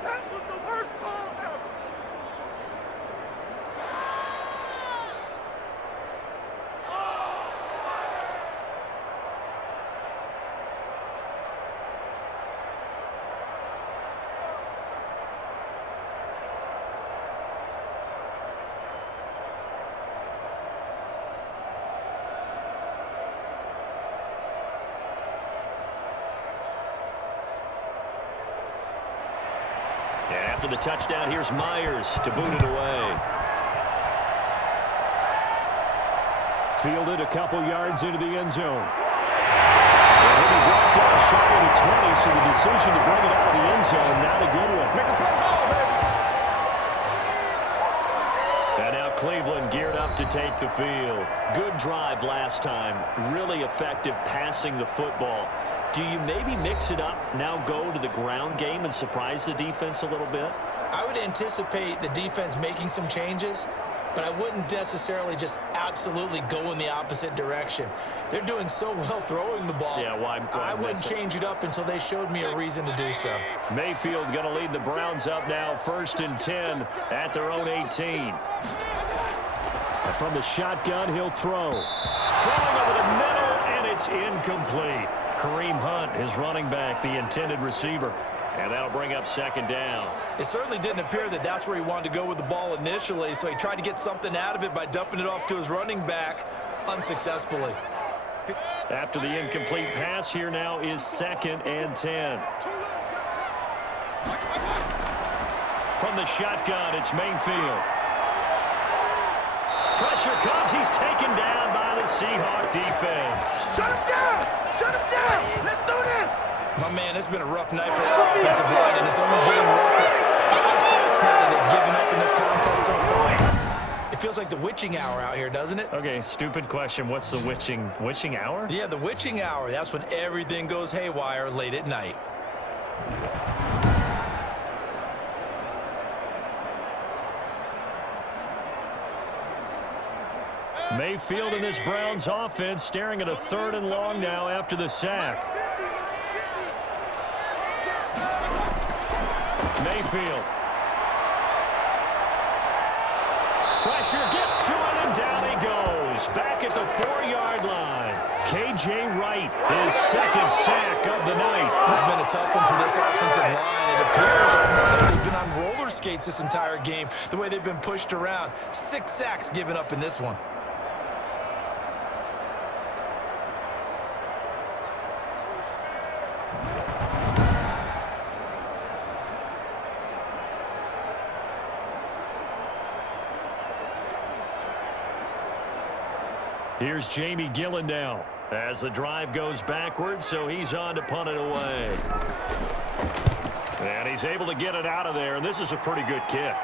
That was the worst call ever. And after the touchdown, here's Myers to boot it away. Fielded a couple yards into the end zone. And he'll be brought down shy of the 20, so the decision to bring it out of the end zone, not a good one. Make a play ball, baby. And now Cleveland geared up to take the field. Good drive last time. Really effective passing the football. Do you maybe mix it up, now go to the ground game and surprise the defense a little bit? I would anticipate the defense making some changes, but I wouldn't necessarily just absolutely go in the opposite direction. They're doing so well throwing the ball. Yeah, why I wouldn't change it up until they showed me a reason to do so. Mayfield going to lead the Browns up now, 1st and 10 at their own 18. And from the shotgun, he'll throw. Throwing over the middle, and it's incomplete. Kareem Hunt, his running back, the intended receiver. And that'll bring up 2nd down. It certainly didn't appear that that's where he wanted to go with the ball initially, so he tried to get something out of it by dumping it off to his running back unsuccessfully. After the incomplete pass, here now is 2nd and 10. From the shotgun, it's Mayfield. Pressure comes. He's taken down by the Seahawks defense. Shut him down! Shut him down! Let's do this! My man, it's been a rough night for that offensive line, and it's only getting rougher. 5 sacks now that they've given up in this contest so far. It feels like the witching hour out here, doesn't it? Okay, stupid question. What's the witching hour? Yeah, the witching hour. That's when everything goes haywire late at night. Mayfield in this Browns offense staring at a 3rd and long now after the sack. Mayfield. Pressure gets to it, and down he goes. Back at the 4-yard line. K.J. Wright, his 2nd sack of the night. This has been a tough one for this offensive line. It appears almost like they've been on roller skates this entire game, the way they've been pushed around. 6 sacks given up in this one. Here's Jamie Gillen now as the drive goes backwards, so he's on to punt it away. And he's able to get it out of there, and this is a pretty good kick.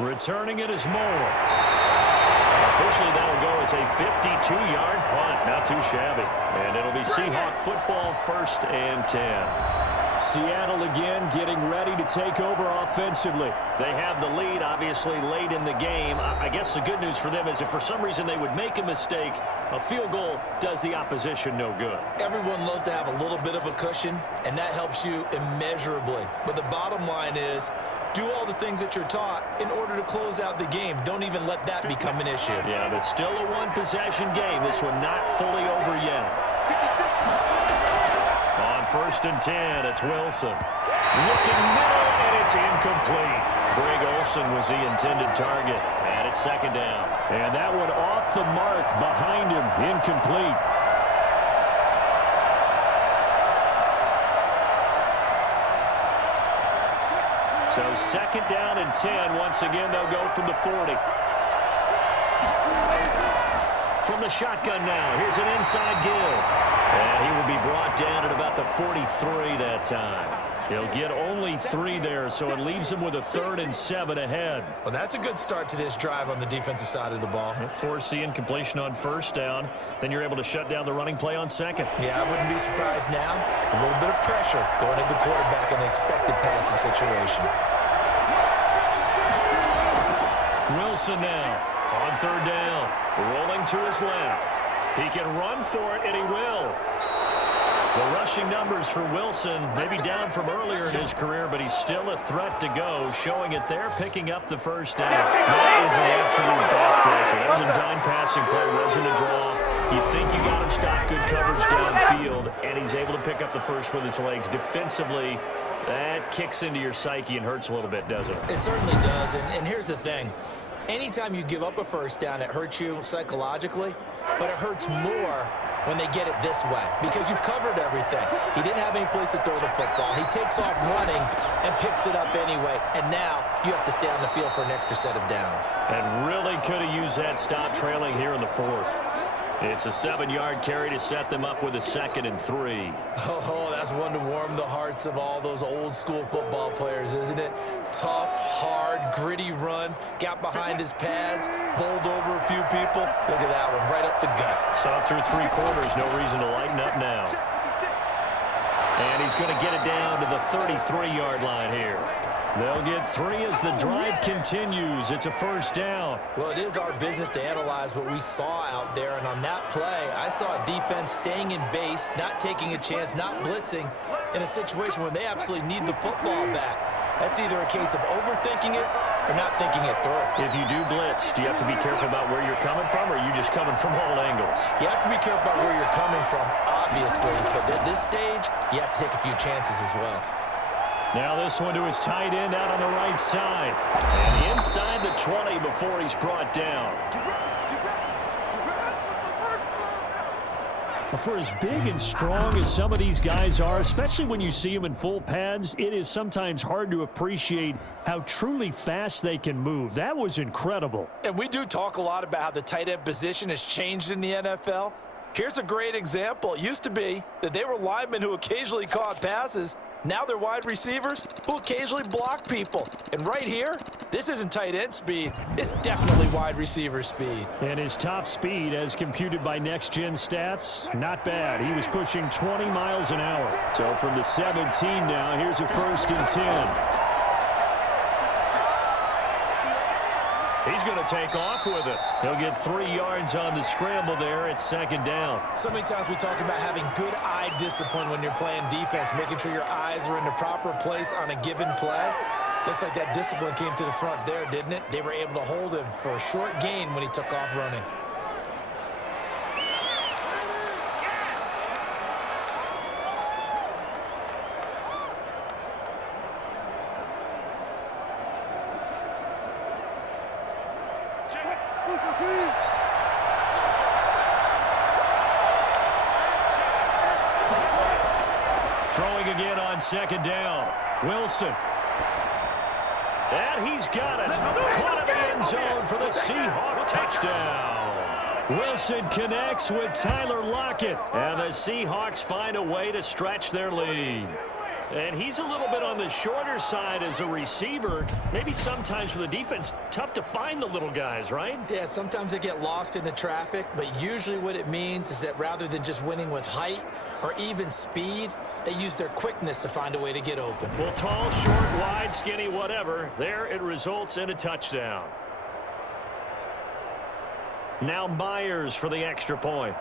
Returning it is Moore. Officially, that'll go as a 52-yard punt. Not too shabby. And it'll be Seahawk football, 1st and 10. Seattle again getting ready to take over offensively. They have the lead, obviously, late in the game. I guess the good news for them is if for some reason they would make a mistake, a field goal does the opposition no good. Everyone loves to have a little bit of a cushion, and that helps you immeasurably. But the bottom line is, do all the things that you're taught in order to close out the game. Don't even let that become an issue. Yeah, but still a one-possession game. This one not fully over yet. On 1st and 10, it's Wilson. Looking middle, and it's incomplete. Greg Olsen was the intended target, and it's 2nd down. And that one off the mark behind him, incomplete. So 2nd down and 10. Once again, they'll go from the 40. From the shotgun now, here's an inside give. And he will be brought down at about the 43 that time. He'll get only 3 there, so it leaves him with a 3rd and 7 ahead. Well, that's a good start to this drive on the defensive side of the ball. Force incompletion on 1st down. Then you're able to shut down the running play on 2nd. Yeah, I wouldn't be surprised now. A little bit of pressure going at the quarterback in an expected passing situation. Wilson now on 3rd down. Rolling to his left. He can run for it, and he will. The rushing numbers for Wilson maybe down from earlier in his career, but he's still a threat to go, showing it there, picking up the 1st down. That is an absolute backbreaker. That was a design passing play, wasn't a draw. You think you got him stopped, good coverage downfield, and he's able to pick up the 1st with his legs. Defensively, that kicks into your psyche and hurts a little bit, doesn't it? It certainly does, and here's the thing. Anytime you give up a 1st down, it hurts you psychologically, but it hurts more when they get it this way because you've covered everything. He didn't have any place to throw the football. He takes off running and picks it up anyway, and now you have to stay on the field for an extra set of downs. And really could have used that stop trailing here in the 4th. It's a 7-yard carry to set them up with a 2nd and 3. Oh, that's one to warm the hearts of all those old-school football players, isn't it? Tough, hard, gritty run, got behind his pads, bowled over a few people. Look at that one, right up the gut. Saw through 3 quarters, no reason to lighten up now. And he's going to get it down to the 33-yard line here. They'll get 3 as the drive continues. It's a 1st down. Well, it is our business to analyze what we saw out there, and on that play, I saw a defense staying in base, not taking a chance, not blitzing, in a situation where they absolutely need the football back. That's either a case of overthinking it or not thinking it through. If you do blitz, do you have to be careful about where you're coming from, or are you just coming from all angles? You have to be careful about where you're coming from, obviously, but at this stage, you have to take a few chances as well. Now this one to his tight end out on the right side. And inside the 20 before he's brought down. For as big and strong as some of these guys are, especially when you see them in full pads, it is sometimes hard to appreciate how truly fast they can move. That was incredible. And we do talk a lot about how the tight end position has changed in the NFL. Here's a great example. It used to be that they were linemen who occasionally caught passes. Now they're wide receivers who occasionally block people. And right here, this isn't tight end speed. It's definitely wide receiver speed. And his top speed, as computed by Next Gen Stats, not bad. He was pushing 20 miles an hour. So from the 17 now, here's a 1st and 10. He's going to take off with it. He'll get 3 yards on the scramble there at 2nd down. So many times we talk about having good eye discipline when you're playing defense, making sure your eyes are in the proper place on a given play. Looks like that discipline came to the front there, didn't it? They were able to hold him for a short gain when he took off running. Throwing again on 2nd down. Wilson. And he's got it. Caught in the end zone for the Seahawks touchdown. Wilson connects with Tyler Lockett. And the Seahawks find a way to stretch their lead. And he's a little bit on the shorter side as a receiver. Maybe sometimes for the defense, tough to find the little guys, right? Yeah, sometimes they get lost in the traffic, but usually what it means is that rather than just winning with height or even speed, they use their quickness to find a way to get open. Well, tall, short, wide, skinny, whatever. There it results in a touchdown. Now Myers for the extra point.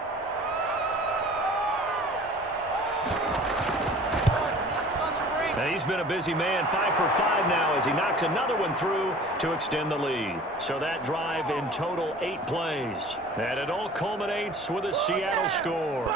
And he's been a busy man, 5 for 5 now as he knocks another one through to extend the lead. So that drive in total 8 plays. And it all culminates with a Seattle score.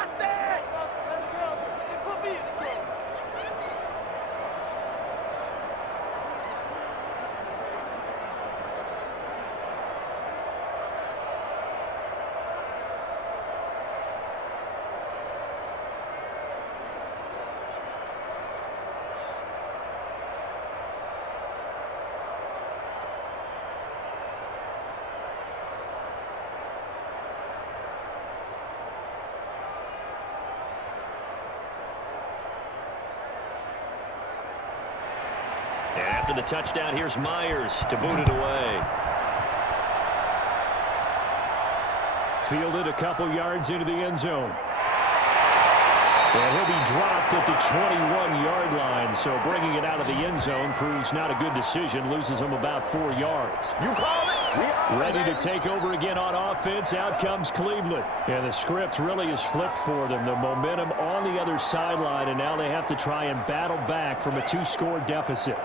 And after the touchdown, here's Myers to boot it away. Fielded a couple yards into the end zone. And he'll be dropped at the 21-yard line, so bringing it out of the end zone proves not a good decision. Loses him about 4 yards. You call it? Ready to take over again on offense. Out comes Cleveland. And the script really is flipped for them. The momentum on the other sideline, and now they have to try and battle back from a 2-score deficit.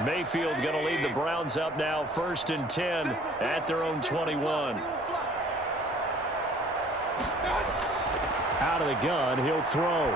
Mayfield going to lead the Browns up now, 1st and 10 at their own 21. Out of the gun, he'll throw.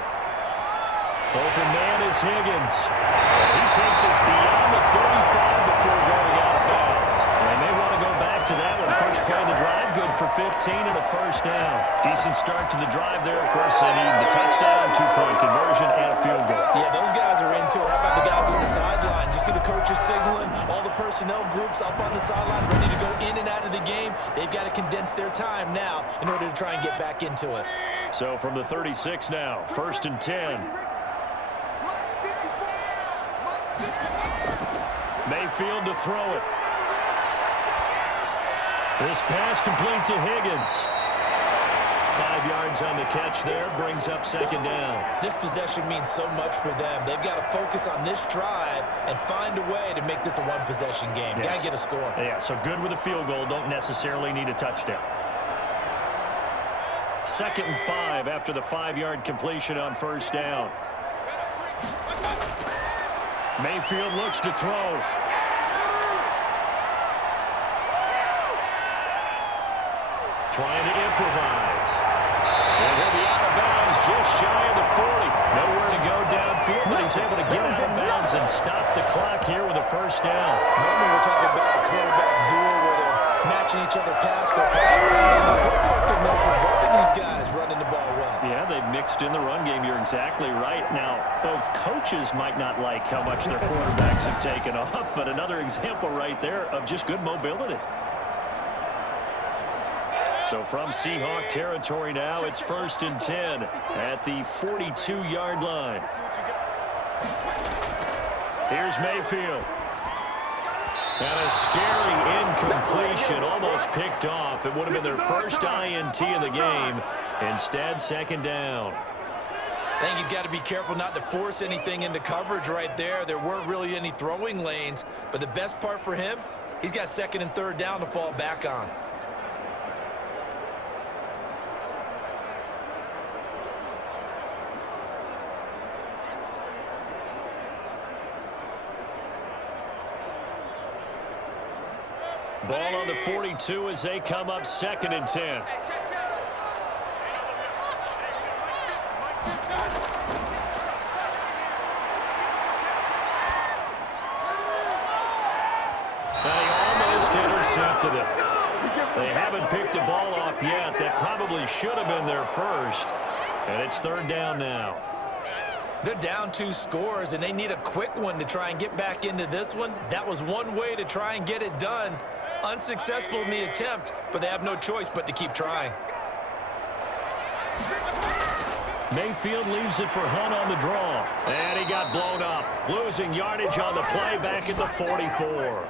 Open man is Higgins. He takes us beyond the 35 before going out of bounds. They may want to go back to that one. First play of the drive, good for 15 and a first down. Decent start to the drive there. Of course, they need the touchdown, 2-point conversion, and a field goal. Yeah, those guys are into it. How about the guys on the sideline? You see the coaches signaling, all the personnel groups up on the sideline ready to go in and out of the game. They've got to condense their time now in order to try and get back into it. So from the 36 now, 1st and 10. Mayfield to throw it. This pass complete to Higgins. 5 yards on the catch there, brings up 2nd down. This possession means so much for them. They've got to focus on this drive and find a way to make this a one-possession game. Yes. Got to get a score. Yeah, so good with a field goal, don't necessarily need a touchdown. 2nd and 5 after the 5-yard completion on 1st down. Mayfield looks to throw. Trying to improvise. And he'll be out of bounds just shy of the 40. Nowhere to go downfield, but he's able to get out of bounds and stop the clock here with a 1st down. Normally we're talking about a quarterback duel where they're matching each other pass for pass. And footwork in this one. Both of these guys running the ball well. Yeah, they've mixed in the run game. You're exactly right. Now, both coaches might not like how much their quarterbacks have taken off, but another example right there of just good mobility. So from Seahawk territory now, it's 1st and 10 at the 42-yard line. Here's Mayfield. And a scary incompletion, almost picked off. It would have been their first INT of the game. Instead, 2nd down. I think he's got to be careful not to force anything into coverage right there. There weren't really any throwing lanes, but the best part for him, he's got 2nd and 3rd down to fall back on. Ball on the 42 as they come up 2nd and 10. Now he almost intercepted it. They haven't picked a ball off yet. That probably should have been their first. And it's 3rd down now. They're down 2 scores, and they need a quick one to try and get back into this one. That was one way to try and get it done. Unsuccessful in the attempt, but they have no choice but to keep trying. Mayfield leaves it for Hunt on the draw. And he got blown up. Losing yardage on the play back at the 44.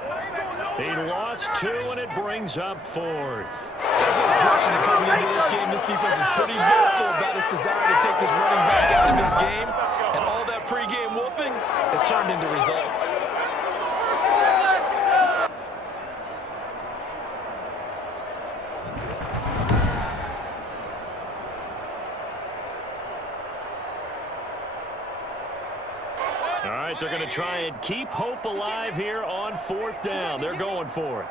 He lost 2, and it brings up 4th. There's no question that coming into this game, this defense is pretty vocal about its desire to take this running back out of this game. And all that pregame wolfing has turned into results. All right, they're going to try and keep hope alive here on 4th down. They're going for it.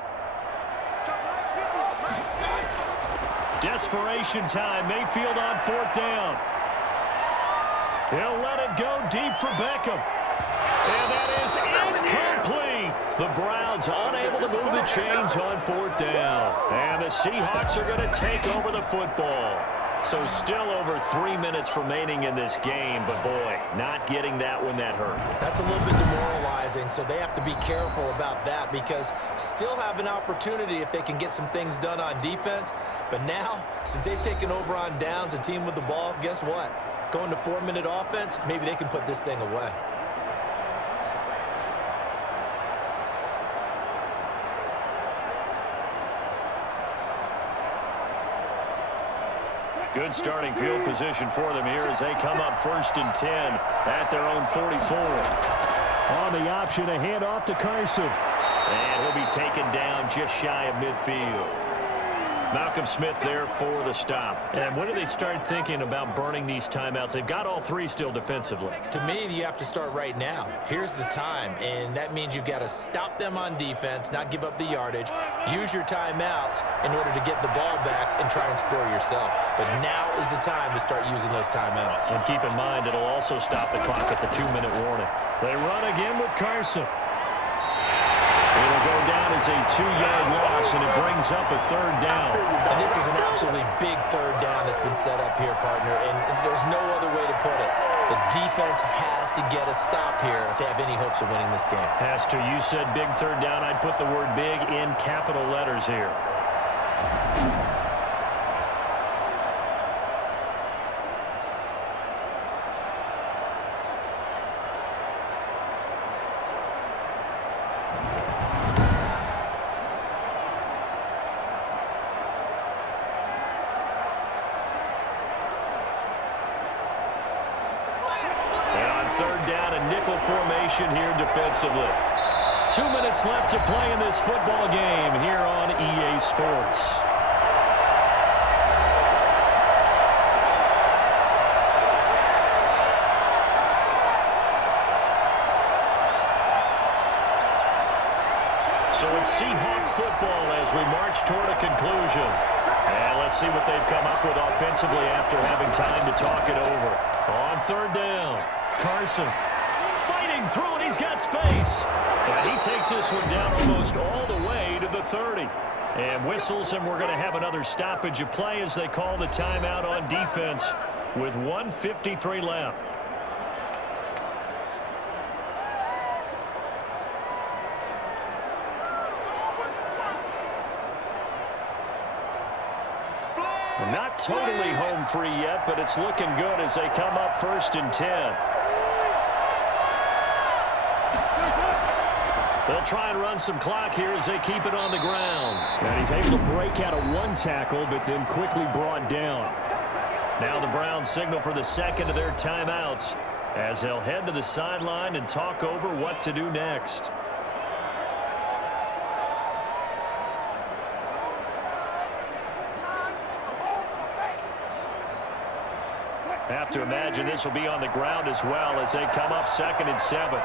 Desperation time. Mayfield on 4th down. He'll let it go deep for Beckham. And that is incomplete. The Browns unable to move the chains on 4th down. And the Seahawks are going to take over the football. So still over 3 minutes remaining in this game, but boy, not getting that one that hurt. That's a little bit demoralizing, so they have to be careful about that because still have an opportunity if they can get some things done on defense. But now, since they've taken over on downs, a team with the ball, guess what? Going to 4-minute offense, maybe they can put this thing away. Good starting field position for them here as they come up 1st and 10 at their own 44. On the option, a handoff to Carson. And he'll be taken down just shy of midfield. Malcolm Smith there for the stop. And when do they start thinking about burning these timeouts? They've got all 3 still defensively. To me, you have to start right now. Here's the time, and that means you've got to stop them on defense, not give up the yardage, use your timeouts in order to get the ball back and try and score yourself. But now is the time to start using those timeouts. And keep in mind, it'll also stop the clock at the 2-minute warning. They run again with Carson. It'll go down as a 2-yard loss, and it brings up a 3rd down. And this is an absolutely big 3rd down that's been set up here, partner, and there's no other way to put it. The defense has to get a stop here if they have any hopes of winning this game. Has to. You said big 3rd down. I'd put the word big in capital letters here. Here defensively. 2 minutes left to play in this football game here on EA Sports. So it's Seahawk football as we march toward a conclusion. And let's see what they've come up with offensively after having time to talk it over. On 3rd down, Carson fighting through, and he's got space. And he takes this one down almost all the way to the 30. And whistles, and we're going to have another stoppage of play as they call the timeout on defense with 1:53 left. Not totally home free yet, but it's looking good as they come up 1st and 10. They'll try and run some clock here as they keep it on the ground. And he's able to break out of 1 tackle, but then quickly brought down. Now the Browns signal for the 2nd of their timeouts as they'll head to the sideline and talk over what to do next. Have to imagine this will be on the ground as well as they come up 2nd and 7.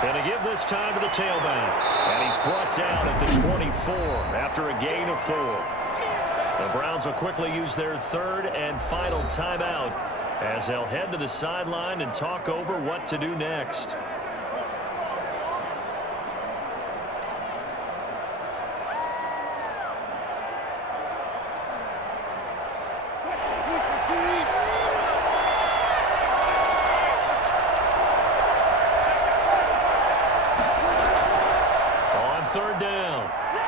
And to give this time to the tailback. And he's brought down at the 24 after a gain of 4. The Browns will quickly use their 3rd and final timeout as they'll head to the sideline and talk over what to do next.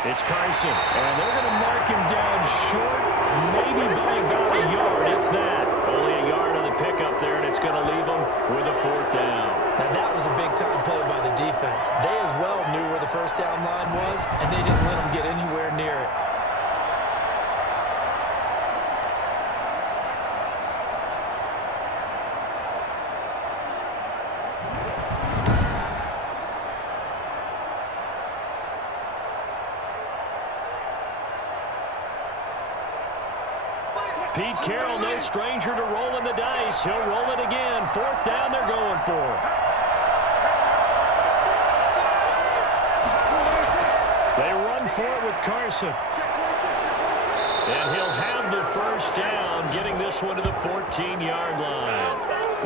It's Carson, and they're going to mark him down short, maybe by about a yard, if that. Only a yard on the pickup there, and it's going to leave them with a 4th down. Now, that was a big-time play by the defense. They as well knew where the 1st down line was, and they didn't let them get anywhere near it. Pete Carroll, no stranger to rolling the dice. He'll roll it again. 4th down, they're going for. They run for it with Carson. And he'll have the 1st down, getting this one to the 14-yard line.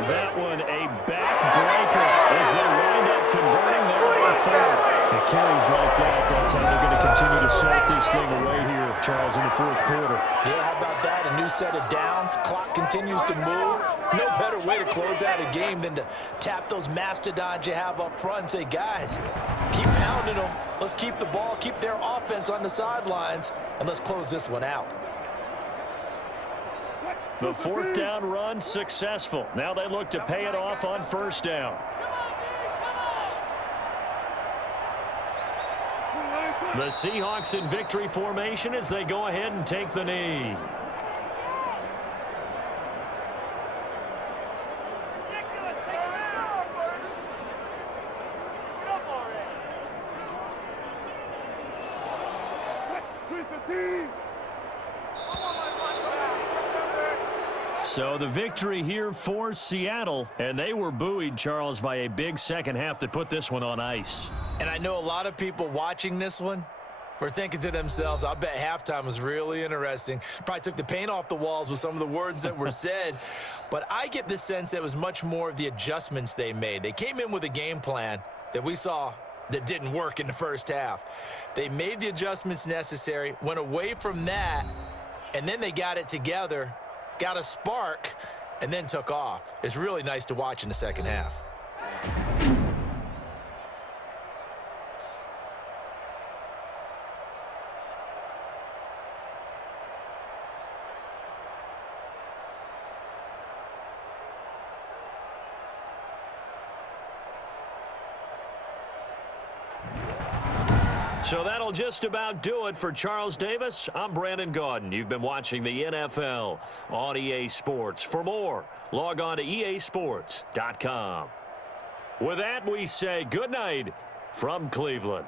That one a backbreaker as they wind up converting there on 4th. carries like that, that's how they're going to continue to salt this thing away here, Charles, in the fourth quarter. Yeah, how about that? A new set of downs. Clock continues to move. No better way to close out a game than to tap those mastodons you have up front and say, guys, keep pounding them. Let's keep the ball, keep their offense on the sidelines, and let's close this one out. The fourth down run successful. Now they look to pay it off on first down. The Seahawks in victory formation as they go ahead and take the knee. So the victory here for Seattle, and they were buoyed, Charles, by a big second half that put this one on ice. And I know a lot of people watching this one were thinking to themselves, I bet halftime was really interesting. Probably took the paint off the walls with some of the words that were said. But I get the sense that it was much more of the adjustments they made. They came in with a game plan that we saw that didn't work in the first half. They made the adjustments necessary, went away from that, and then they got it together, got a spark, and then took off. It's really nice to watch in the second half. So that'll just about do it for Charles Davis. I'm Brandon Gaudin. You've been watching the NFL on EA Sports. For more, log on to easports.com. With that, we say good night from Cleveland.